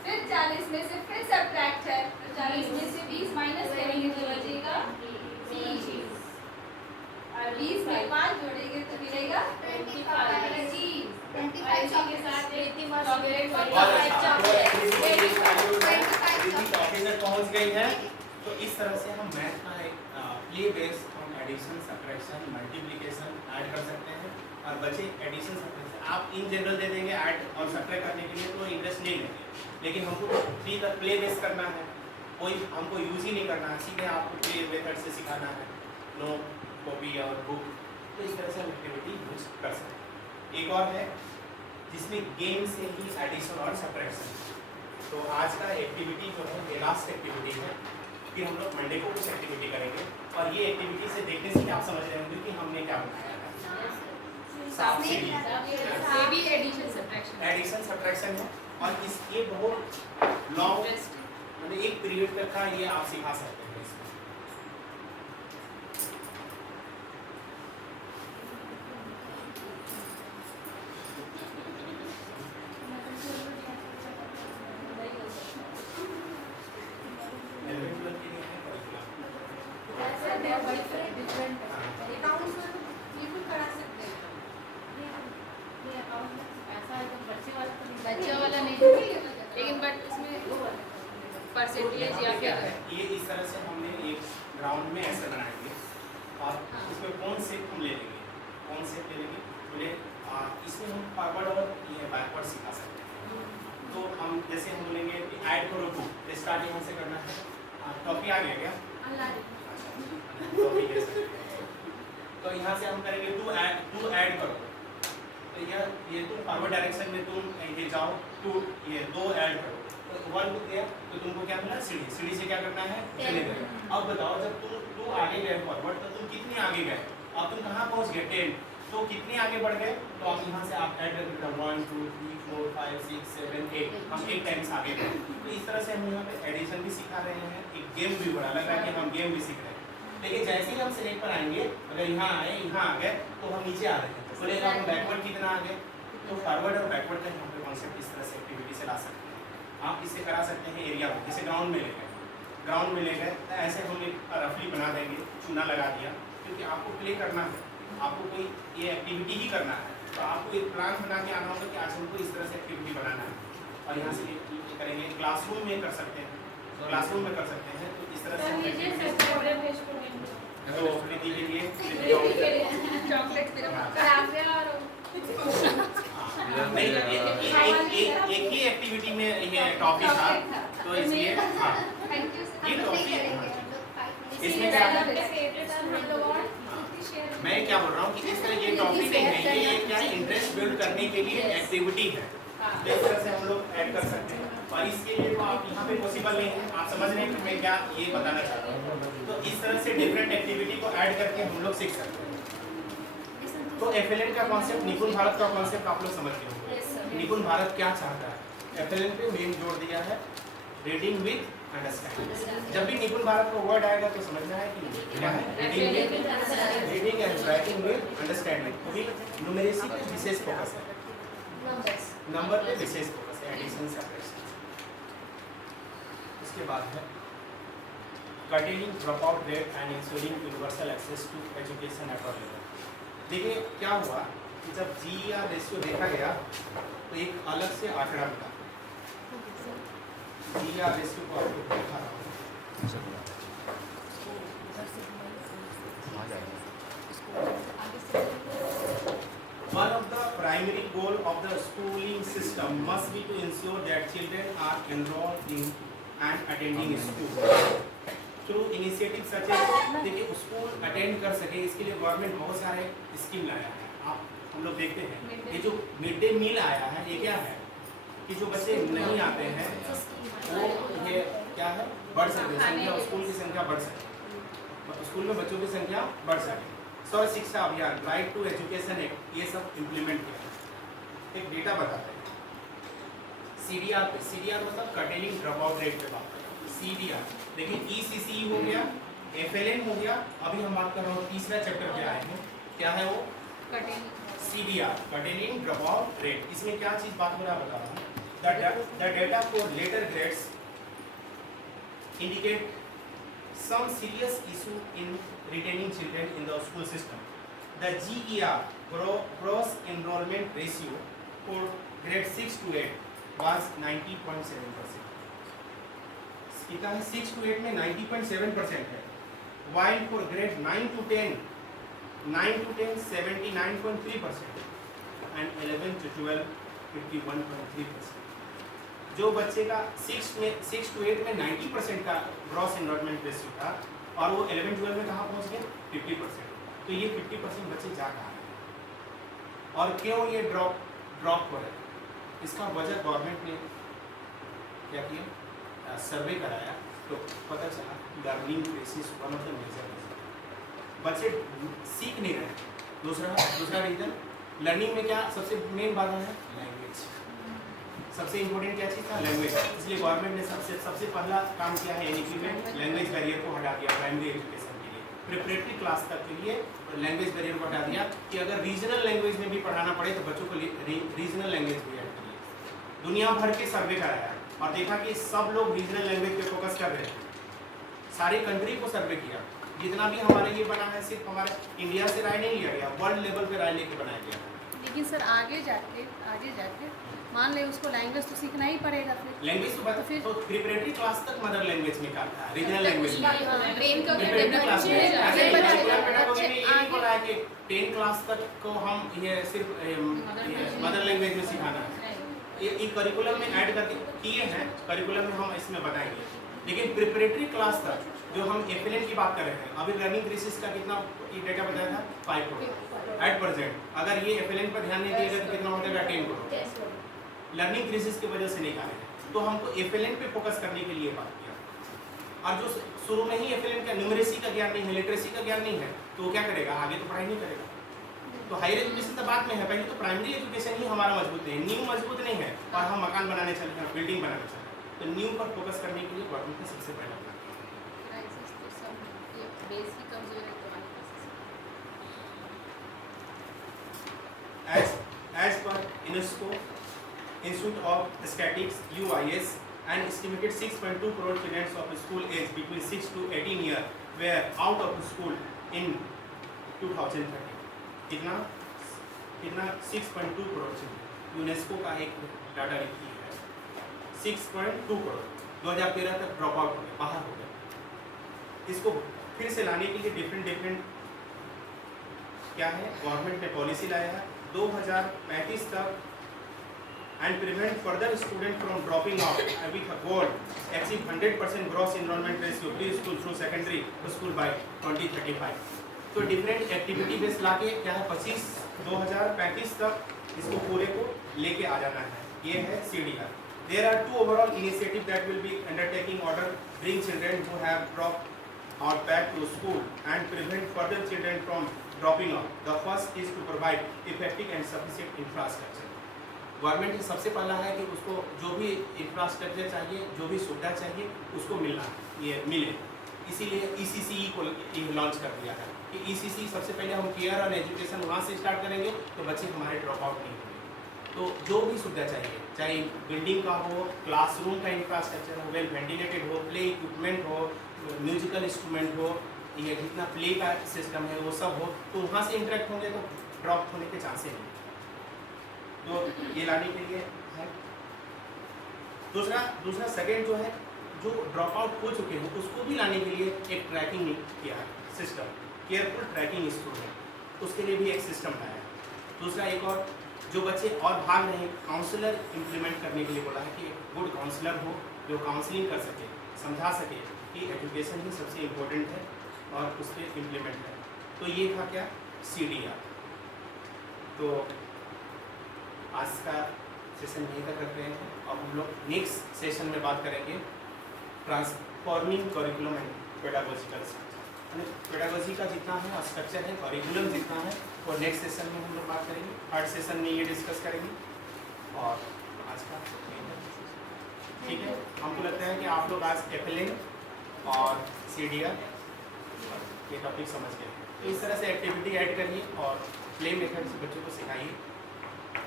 फिर 40 में से फिर सब्ट्रैक्ट है, तो 40 में से 20 माइनस करेंगे तो बचेगा 30। और 20 में 5 जोड़ेंगे तो मिलेगा 25। के साथ चॉकलेट टॉपिक तक पहुंच गई है। तो इस तरह से हम मैथ का एक प्ले बेस्ड हम एडिशन, सब्ट्रैक्शन, मल्टीप्लिकेशन ऐड कर सकते हैं और बच्चे एडिशन, सब्ट्रैक्शन आप इन जनरल दे देंगे ऐड और सब्ट्रैक्ट करने के लिए तो इंटरेस्ट नहीं लेंगे, लेकिन हमको प्ले बेस्ड करना है, कोई हमको यूज ही नहीं करना है, सीधे आपको प्ले मेथड से सिखाना है, नो कॉपी और बुक। तो इस तरह से हम एक्टिविटी यूज कर सकते हैं। एक और है जिसमें गेम से ही एडिशन और सब्ट्रैक्शन। तो आज का एक्टिविटी जो है ये लास्ट एक्टिविटी है, फिर हम लोग मंडे को कुछ एक्टिविटी करेंगे और ये एक्टिविटी से देखने से आप समझ रहे होंगे कि हमने क्या बनाया है। एडिशन सब्ट्रैक्शन है और इस ये बहुत लॉन्ग मतलब एक पीरियड तक का ये आप सिखा सकते हैं इसमें। बच्चे परसेंटेज या क्या फिर है, ये इस तरह से हमने एक ग्राउंड में ऐसे बनाएंगे और इसमें कौन से हम ले लेंगे, कौन से ले लेंगे बोले इसमें हम फॉरवर्ड और ये बैकवर्ड सिखा सकते हैं। तो हम जैसे हम बोलेंगे कि ऐड करो टू, तो स्टार्ट यहाँ से करना है। टॉपिक आ गया क्या? टॉपिक है। तो यहाँ से हम करेंगे टू ऐड करो, तो ये तुम फॉरवर्ड डायरेक्शन में तुम ये जाओ, टू ये 2 ऐड करो, तो 1 गया तो तुमको क्या मिला? सीढ़ी। सीढ़ी से क्या करना है? चले गए। अब बताओ जब तुम 2 आगे गए फॉरवर्ड, तो तुम कितने आगे गए? अब तुम कहाँ पहुँच गए? 10। तो कितने आगे बढ़ गए? तो आप यहाँ से आप ऐड करके 1 2 3 4 5 6 7 8 हम 8 टाइम्स आगे गए। तो इस तरह से हम यहाँ पे एडिशन भी सिखा रहे हैं, एक गेम भी बड़ा लग रहा है कि हम गेम भी सीख रहे हैं। लेकिन जैसे ही हम सेलेक्ट पर आएंगे, अगर यहाँ आए, यहाँ आ गए, तो हम नीचे आ रहे हैं, बोलेगा हम बैकवर्ड कितना आ गए? तो फॉरवर्ड और बैकवर्ड का यहाँ पे कॉन्सेप्ट इस तरह से एक्टिविटी से ला सकते हैं। आप इससे करा सकते हैं एरिया में, जैसे ग्राउंड में ले गए, ग्राउंड में ले गए तो ऐसे हम एक रफली बना देंगे, चूना लगा दिया, क्योंकि आपको प्ले करना है, आपको कोई ये एक्टिविटी ही करना है, तो आपको एक प्लान बना के आना होगा कि आज हमको इस तरह से एक्टिविटी बनाना है। और यहाँ से ये करेंगे, क्लासरूम में कर सकते हैं, क्लासरूम में कर सकते हैं। तो इस तरह से हम एक्टिविटी तो प्रीति के लिए नहीं, एक ही एक्टिविटी में ये टॉपिक था, तो इसलिए हाँ ये टॉपिक इसमें क्या मैं क्या बोल रहा हूँ कि इस तरह ये टॉपिक नहीं है, ये क्या है, इंटरेस्ट बिल्ड करने के लिए एक्टिविटी है। तो इस तरह से हम लोग ऐड कर सकते हैं, और इसके लिए तो आप यहाँ पे पॉसिबल नहीं है, आप समझ रहे हैं कि मैं क्या ये बताना चाह रहा हूँ। तो इस तरह से डिफरेंट एक्टिविटी को ऐड करके हम लोग सीख सकते हैं। तो FLN का कॉन्सेप्ट, निपुण भारत का कॉन्सेप्ट आप लोग समझ गए होंगे। निपुण भारत क्या चाहता है? FLN पे मेन जोर दिया है रीडिंग विद अंडरस्टैंडिंग। जब भी निपुण भारत का वर्ड आएगा तो समझना है कि क्या है, reading and writing with understanding. अभी न्यूमेरेसी पे विशेष फोकस है, नंबर पे विशेष फोकस है, एडिशन सब्ट्रैक्शन। उसके बाद है curtailing dropout rate and ensuring universal access to education at all level। देखिए क्या हुआ कि जब GER रेशियो देखा गया तो एक अलग से आंकड़ा मिला। GER रेशियो को आपको दिखा रहा हूँ। One of the primary goal of the schooling system must be to ensure that children are enrolled in and attending school through initiatives such as देखिए स्कूल अटेंड कर सके, इसके लिए गवर्नमेंट बहुत सारे स्कीम लाया है। आप हम लोग देखते हैं ये जो मिड डे मील आया है, ये क्या है कि जो बच्चे नहीं आते हैं वो ये क्या है, बढ़ सके संख्या, स्कूल की संख्या बढ़ सके, स्कूल में बच्चों की संख्या बढ़ सके। सर्व शिक्षा अभियान, राइट टू एजुकेशन एक्ट, ये सब इम्प्लीमेंट किया। एक डेटा बताते हैं CDR पे, CDR मतलब कर्टेलिंग ड्रॉप आउट रेट पे बात करें। CDR देखिए ECC हो गया, FLN हो गया, अभी हम बात कर रहे हैं तीसरा चैप्टर पे आए हैं, क्या है वो CDR, curtailing drop out rate. इसमें क्या चीज बात हो रहा है बता रहा हूँ। The data for later grades indicate some serious issue in retaining children in the school system. The GER gross enrollment ratio for grade 6 to 8 was 90.7%. कितना है? 6 to 8 में 90.7% है, while for grade 9 to 10 79.3% and 11 to 12 51.3%। जो बच्चे का 6 to 8 में 90% का gross enrolment ratio था और वो 11-12 में कहाँ पहुँच गए? 50%। तो ये 50% बच्चे जा कहाँ रहे और क्यों ये ड्रॉप हो रहे? इसका वजह गवर्नमेंट ने क्या किया, सर्वे कराया तो पता चला learning basis one of the major बच्चे सीख नहीं रहे। दूसरा रीजन लर्निंग में क्या सबसे मेन बात है? लैंग्वेज। सबसे इम्पोर्टेंट क्या चीज़ था? लैंग्वेज। इसलिए गवर्नमेंट ने सबसे पहला काम किया है एनईपी लैंग्वेज बैरियर को हटा दिया प्राइमरी एजुकेशन के लिए, प्रिपरेटरी क्लास तक के लिए लैंग्वेज बैरियर को हटा दिया कि अगर रीजनल लैंग्वेज में भी पढ़ाना पड़े तो बच्चों को रीजनल लैंग्वेज भी ऐड करिए। दुनिया भर के सर्वे कराया और देखा कि सब लोग रीजनल लैंग्वेज पे फोकस कर रहे हैं। सारी कंट्री को सर्वे किया, जितना भी हमारे ये बना है सिर्फ हमारे इंडिया से राय नहीं लिया गया, वर्ल्ड लेवल पे राय लेके बनाया गया। लेकिन सर आगे जाके मान ले उसको लैंग्वेज तो सीखना ही पड़ेगा फिर। लैंग्वेज तो तो फिर- तो प्रिपरेटरी क्लास तक मदर लैंग्वेज में का था, रीजनल लैंग्वेज में ब्रेन का प्रिपरेटरी क्लास में। ऐसे बच्चे- करिकुलम पेडागोजी में ये नहीं आगे- बोला है कि 10 क्लास तक को हम ये सिर्फ मदर लैंग्वेज में सिखाना है। ये करिकुलम में ऐड करके किए हैं, करिकुलम में हम इसमें बताएंगे। लेकिन प्रिपरेटरी क्लास तक जो हम एफएलएन की बात कर रहे हैं, अभी लर्निंग क्रिसिस का कितना ये डेटा बताया था 5 करोड़ एट प्रेजेंट। अगर ये एफएलएन पर ध्यान नहीं दिएगा तो कितना हो जाएगा 10 करोड़। लर्निंग क्रिसिस की वजह से नहीं आ रहे हैं, तो हमको एफएलएन पे फोकस करने के लिए बात किया। और जो शुरू में ही एफएलएन का न्यूमरेसी का ज्ञान नहीं है, लिटरेसी का ज्ञान नहीं है, तो वो क्या करेगा, आगे तो पढ़ाई नहीं करेगा। तो हायर एजुकेशन तो बाद में है, पहले तो प्राइमरी एजुकेशन ही हमारा मजबूत है, न्यू मजबूत नहीं है। और हम मकान बनाने चले हैं, बिल्डिंग बनाने चले हैं, तो न्यू पर फोकस करने के लिए गवर्नमेंट ने सबसे पहले अपना as per UNESCO Institute of Statistics UIS, an estimated 6.2 crore children of school age between 6 to 18 years were out of school in 2013. कितना 6.2 करोड़ चिल्ड्रन, यूनेस्को का एक डाटा लिखी है। 6.2 करोड़ 2013 तक ड्रॉप आउट हो गए, बाहर हो गए। इसको फिर से लाने के लिए डिफरेंट क्या है, गवर्नमेंट ने पॉलिसी लाया है 2035 तक and prevent further student from dropping out with a goal achieve 100% gross enrollment ratio preschool through secondary school by 2035। तो डिफरेंट एक्टिविटी बेस लाके क्या है 2035 तक इसको पूरे को लेके आ जाना है। ये है CDR। There are 2 overall initiatives that will be undertaking order bring children who have dropped out back to school and prevent further children from dropping out। The first is to provide effective and sufficient infrastructure। Government ने सबसे पहला है कि उसको जो भी infrastructure चाहिए, जो भी सुविधा चाहिए, उसको मिलना ये मिले। इसीलिए ECCE को लॉन्च कर दिया है कि ECCE सबसे पहले हम केयर और एजुकेशन वहाँ से स्टार्ट करेंगे तो बच्चे हमारे ड्रॉप आउट नहीं होंगे। तो जो भी सुविधा चाहिए, चाहे बिल्डिंग का हो, क्लासरूम का इंफ्रास्ट्रक्चर हो, वेल वेंटिलेटेड हो, प्ले इक्विपमेंट हो, म्यूजिकल इंस्ट्रूमेंट हो, ये जितना प्ले का सिस्टम है वो सब हो, तो वहाँ से इंटरेक्ट होंगे तो ड्रॉप होने के चांसेस नहीं। तो ये लाने के लिए है। दूसरा सेकंड जो है, जो ड्रॉप आउट हो चुके हैं उसको भी लाने के लिए एक ट्रैकिंग किया है सिस्टम, केयरफुल ट्रैकिंग स्टूडेंट, उसके लिए भी एक सिस्टम लाया है। दूसरा एक और, जो बच्चे और भाग रहे हैं, काउंसलर इम्प्लीमेंट करने के लिए बोला है कि एक गुड काउंसलर हो जो काउंसलिंग कर सके, समझा सके कि एजुकेशन ही सबसे इम्पोर्टेंट है और उस पर इम्प्लीमेंट है। तो ये था क्या, CDR। तो आज का सेशन यहीं तक करते हैं। अब हम लोग नेक्स्ट सेशन में बात करेंगे transforming curriculum and pedagogical structure. Pedagogy का जितना है स्ट्रक्चर है, करिकुलम जितना है, वो नेक्स्ट सेशन में हम लोग बात करेंगे। थर्ड सेशन में ये डिस्कस करेंगे। और आज का ठीक है, हमको लगता है कि आप लोग आज FLN और CDR ये टॉपिक समझ गए। तो इस तरह से एक्टिविटी ऐड करिए और प्ले मेथड से बच्चों को सिखाइए,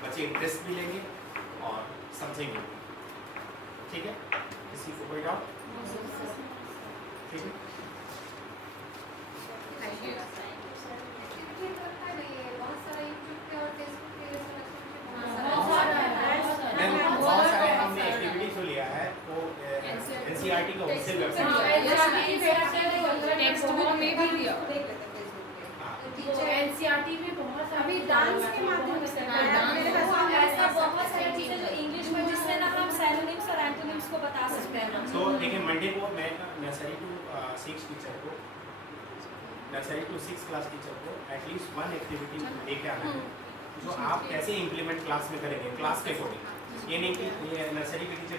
बच्चे इंटरेस्ट भी लेंगे और समझेंगे। ठीक है, किसी को कोई डाउट? ठीक है, बहुत सारे हमने एक्टिविटी जो लिया है वो NCERT का ऑफिशियल वेबसाइट टेक्स्ट बुक में भी दिया। NCERT में बहुत अभी डांस के माध्यम से ऐसा बहुत सारी चीजें जो इंग्लिश में, जिससे ना हम सिनोनिम्स और एंटोनिम्स को बता सकते हैं। तो देखिए, मंडे को मैं नर्सरी टू 6 टीचर को, नर्सरी टू 6 क्लास टीचर को एटलीस्ट 1 एक्टिविटी लेके आना है जो आप कैसे इम्प्लीमेंट क्लास में करेंगे, क्लास के अकॉर्डिंग। ये नहीं कि ये नर्सरी के टीचर